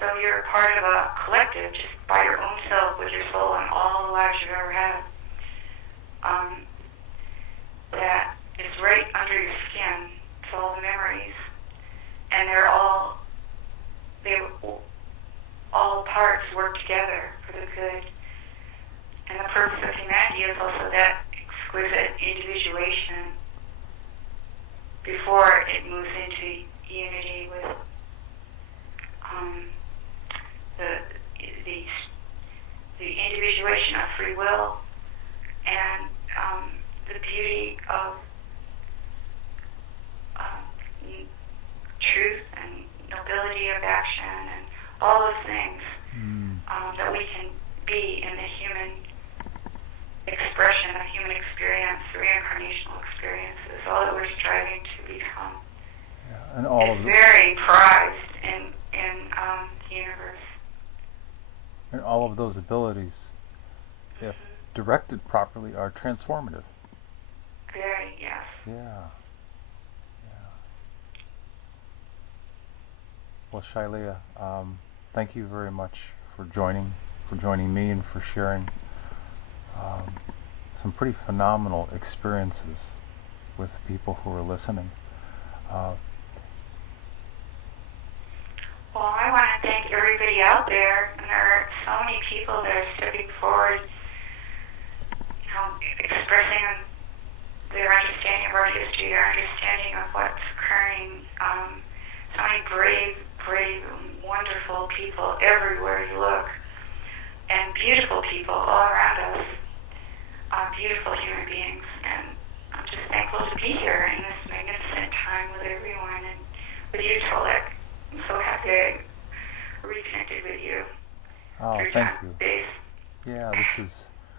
So you're part of a collective just by your own self with your soul and all the lives you've ever had. That is right under your skin. It's all the memories. And all parts work together for the good. And the purpose of humanity is also that exquisite individuation before it moves into unity with the individuation of free will and the all those things Mm. that we can be in the human expression, the human experience, the reincarnational experiences, all that we're striving to become. Yeah. And all is of very prized in the universe. and all of those abilities, if directed properly, are transformative. Very, yes. Yeah. Yeah. Well, Shilea, thank you very much for joining me and for sharing some pretty phenomenal experiences with the people who are listening. Well, I want to thank everybody out there, and there are so many people that are stepping forward, expressing their understanding of our history, their understanding of what's occurring. So many brave, wonderful people everywhere you look, and beautiful people all around us, beautiful human beings, and I'm just thankful to be here in this magnificent time with everyone, and with you, Tolec. I'm so happy I reconnected with you. Oh, thank you. Yeah,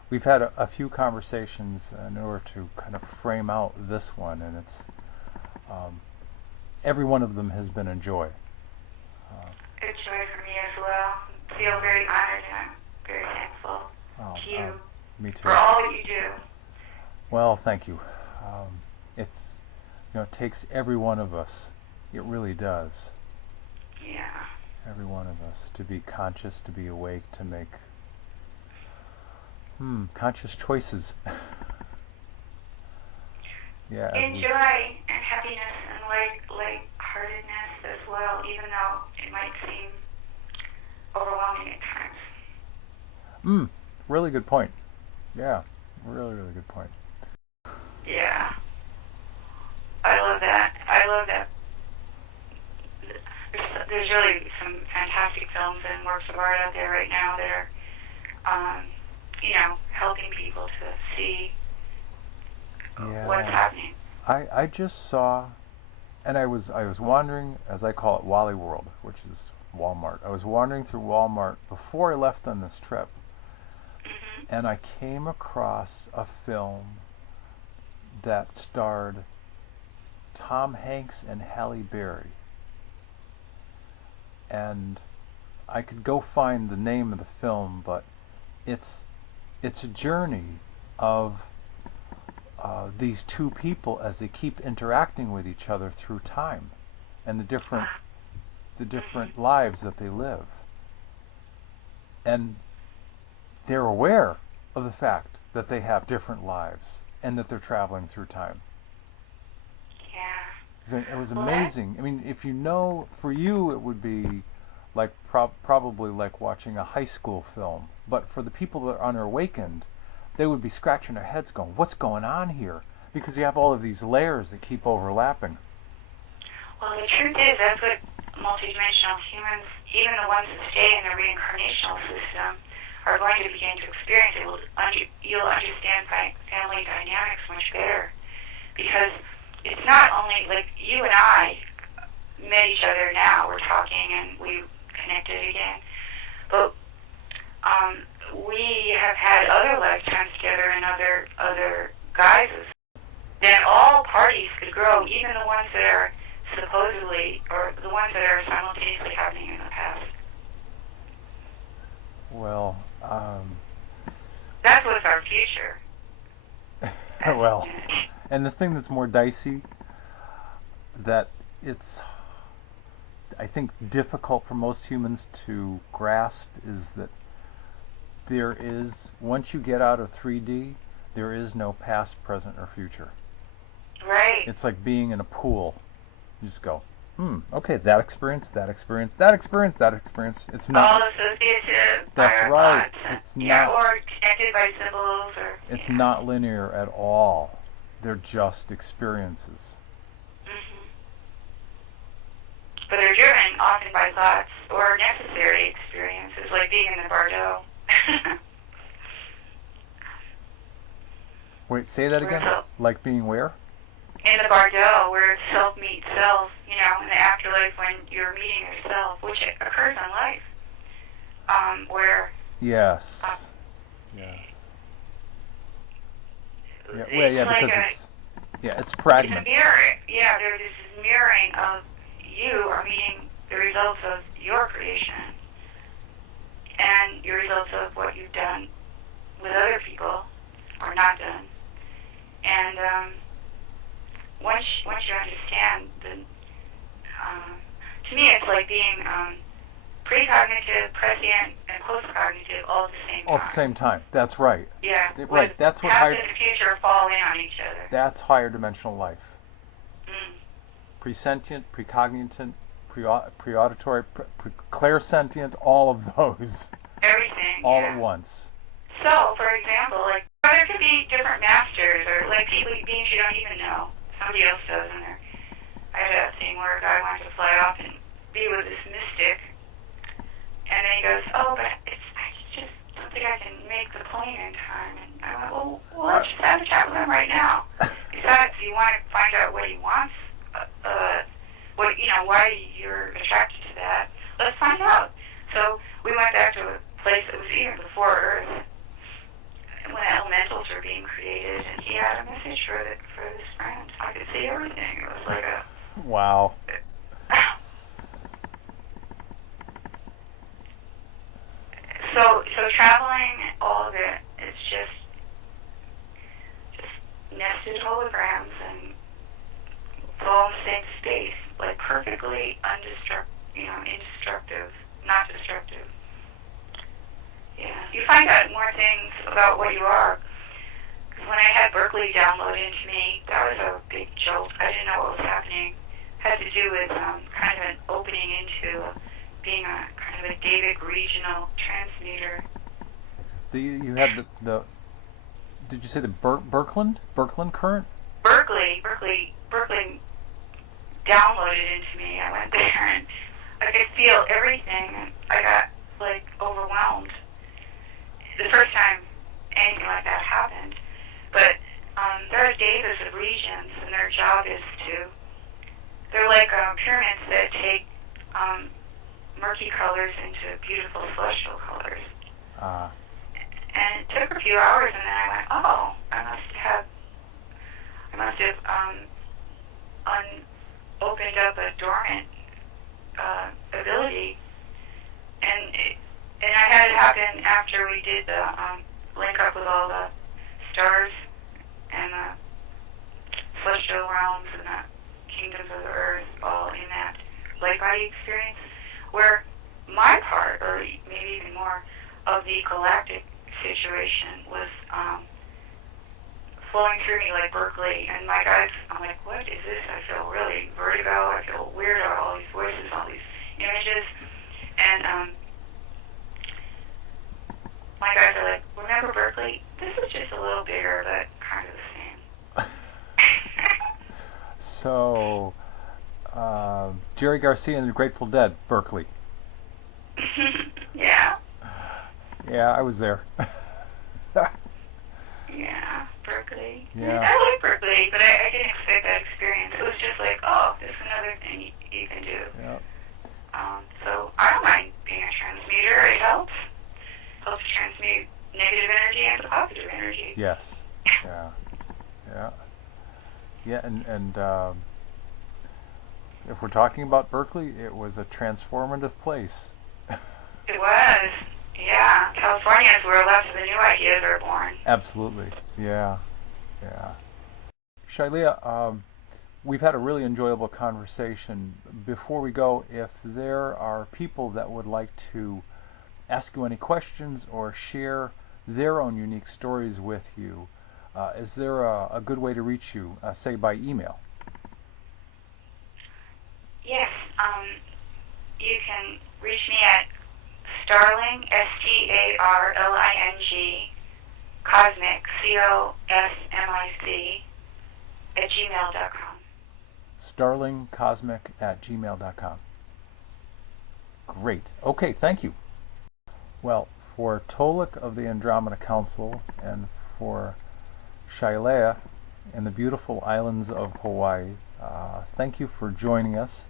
we've had a few conversations in order to kind of frame out this one, and it's, every one of them has been a joy. A joy for me as well. I feel very honored, and I'm very thankful to you me too. for all that you do. Well, thank you. It's, it takes every one of us. It really does. Yeah. Every one of us to be conscious, to be awake, to make conscious choices. Yeah. In joy and happiness and lightheartedness as well, even though it might seem overwhelming at times. Really good point. Yeah. Really, really good point. Yeah. I love that. There's really some fantastic films and works of art out there right now that are, helping people to see what's happening. I just saw, and I was wandering, as I call it, Wally World, which is Walmart. I was wandering through Walmart before I left on this trip, and I came across a film that starred Tom Hanks and Halle Berry. And I could go find the name of the film, but it's a journey of these two people as they keep interacting with each other through time, and the different lives that they live, and they're aware of the fact that they have different lives and that they're traveling through time. Yeah. It was amazing. I mean, if for you it would be like probably like watching a high school film, but for the people that are unawakened, they would be scratching their heads going, what's going on here? Because you have all of these layers that keep overlapping. Well, the truth is, that's what multidimensional humans, even the ones that stay in the reincarnational system, are going to begin to experience. You'll understand family dynamics much better. Because it's not only, like, you and I met each other now, we're talking and we connected again, but we have had other lifetimes together in other guises. Then all parties could grow, even the ones that are supposedly, or the ones that are simultaneously happening in the past. Well, that's what's our future. Well, and the thing that's more dicey, that it's, I think, difficult for most humans to grasp, is that there is, once you get out of 3D, there is no past, present, or future. Right. It's like being in a pool. You just go, okay, that experience. It's not all associative. That's right. It's not, or connected by symbols, or it's not linear at all. They're just experiences. But they're driven often by thoughts or necessary experiences, like being in the Bardo. Wait, say that again? Like being where? In the Bardo, where self meets self, in the afterlife when you're meeting yourself, which occurs in life, where Yes. Yes. Yeah, well, yeah, like because it's it's a fragments. mirror. Yeah, there's this mirroring of you are meeting the results of your creation and your results of what you've done with other people or not done. And once you understand to me it's like being precognitive, prescient, and post-cognitive all at the same time. All at the same time. That's right. Yeah. Right. That's what past higher. and future fall in on each other. That's higher dimensional life. Mm. Presentient, precognitant, preauditory, clairsentient, all of those. Everything. All at once. So, for example, like there could be different masters or like people, beings you don't even know. Somebody else does in there. I had a thing where a guy wanted to fly off and be with this mystic, and then he goes, "Oh, but I just don't think I can make the plane in time." And I went, "Well, let's just have a chat with him right now. Besides, you want to find out what he wants, why you're attracted to that. Let's find out." So we went back to a place that was even before Earth, when the elementals were being created, and he had a message for this friend. I could see everything. It was like a wow. So traveling, all of it, it's just nested holograms, and it's all in the same space, like perfectly indestructive, not destructive. Yeah, you find out more things about what you are. Because when I had Berkeley downloaded into me, that was a big jolt. I didn't know what was happening. It had to do with kind of an opening into being a kind of a Davic regional transmuter. You had the did you say the Birkeland current? Berkeley downloaded into me. I went there and I could feel everything, and I got like overwhelmed. The first time anything like that happened. But there are devas of regions, and their job is they're like pyramids that take murky colors into beautiful celestial colors. And it took a few hours, and then I went, oh, I must have opened up a dormant ability, and I had it happen after we did the link up with all the stars and the celestial realms and the kingdoms of the earth, all in that lightbody experience, where my part, or maybe even more, of the galactic situation was flowing through me like Berkeley, and my guys, I'm like, what is this? I feel really vertigo, I feel weird about all these voices, all these images, and my guys are like, remember Berkeley? This is just a little bigger, but kind of the same. So, Jerry Garcia and the Grateful Dead, Berkeley. Yeah. Yeah, I was there. Yeah, Berkeley. Yeah. I like Berkeley, but I didn't expect that experience. It was just like, oh, this is another thing you can do. Yeah. So I don't mind being a transmuter. It helps transmute negative energy into positive energy. Yes. Yeah. Yeah. Yeah, and if we're talking about Berkeley, it was a transformative place. It was. Yeah. California is where lots of the new ideas are born. Absolutely. Yeah. Yeah. Shilea, we've had a really enjoyable conversation. Before we go, if there are people that would like to ask you any questions or share their own unique stories with you, is there a good way to reach you, say by email? Yes. You can reach me at Starling, STARLING, Cosmic, COSMIC, at gmail.com. starlingcosmic@gmail.com. Great. Okay, thank you. Well, for Tolec of the Andromeda Council and for Shilea and the beautiful islands of Hawaii, Thank you for joining us,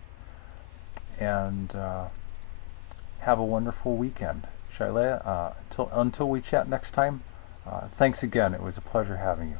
and have a wonderful weekend. Shilea, until we chat next time, thanks again. It was a pleasure having you.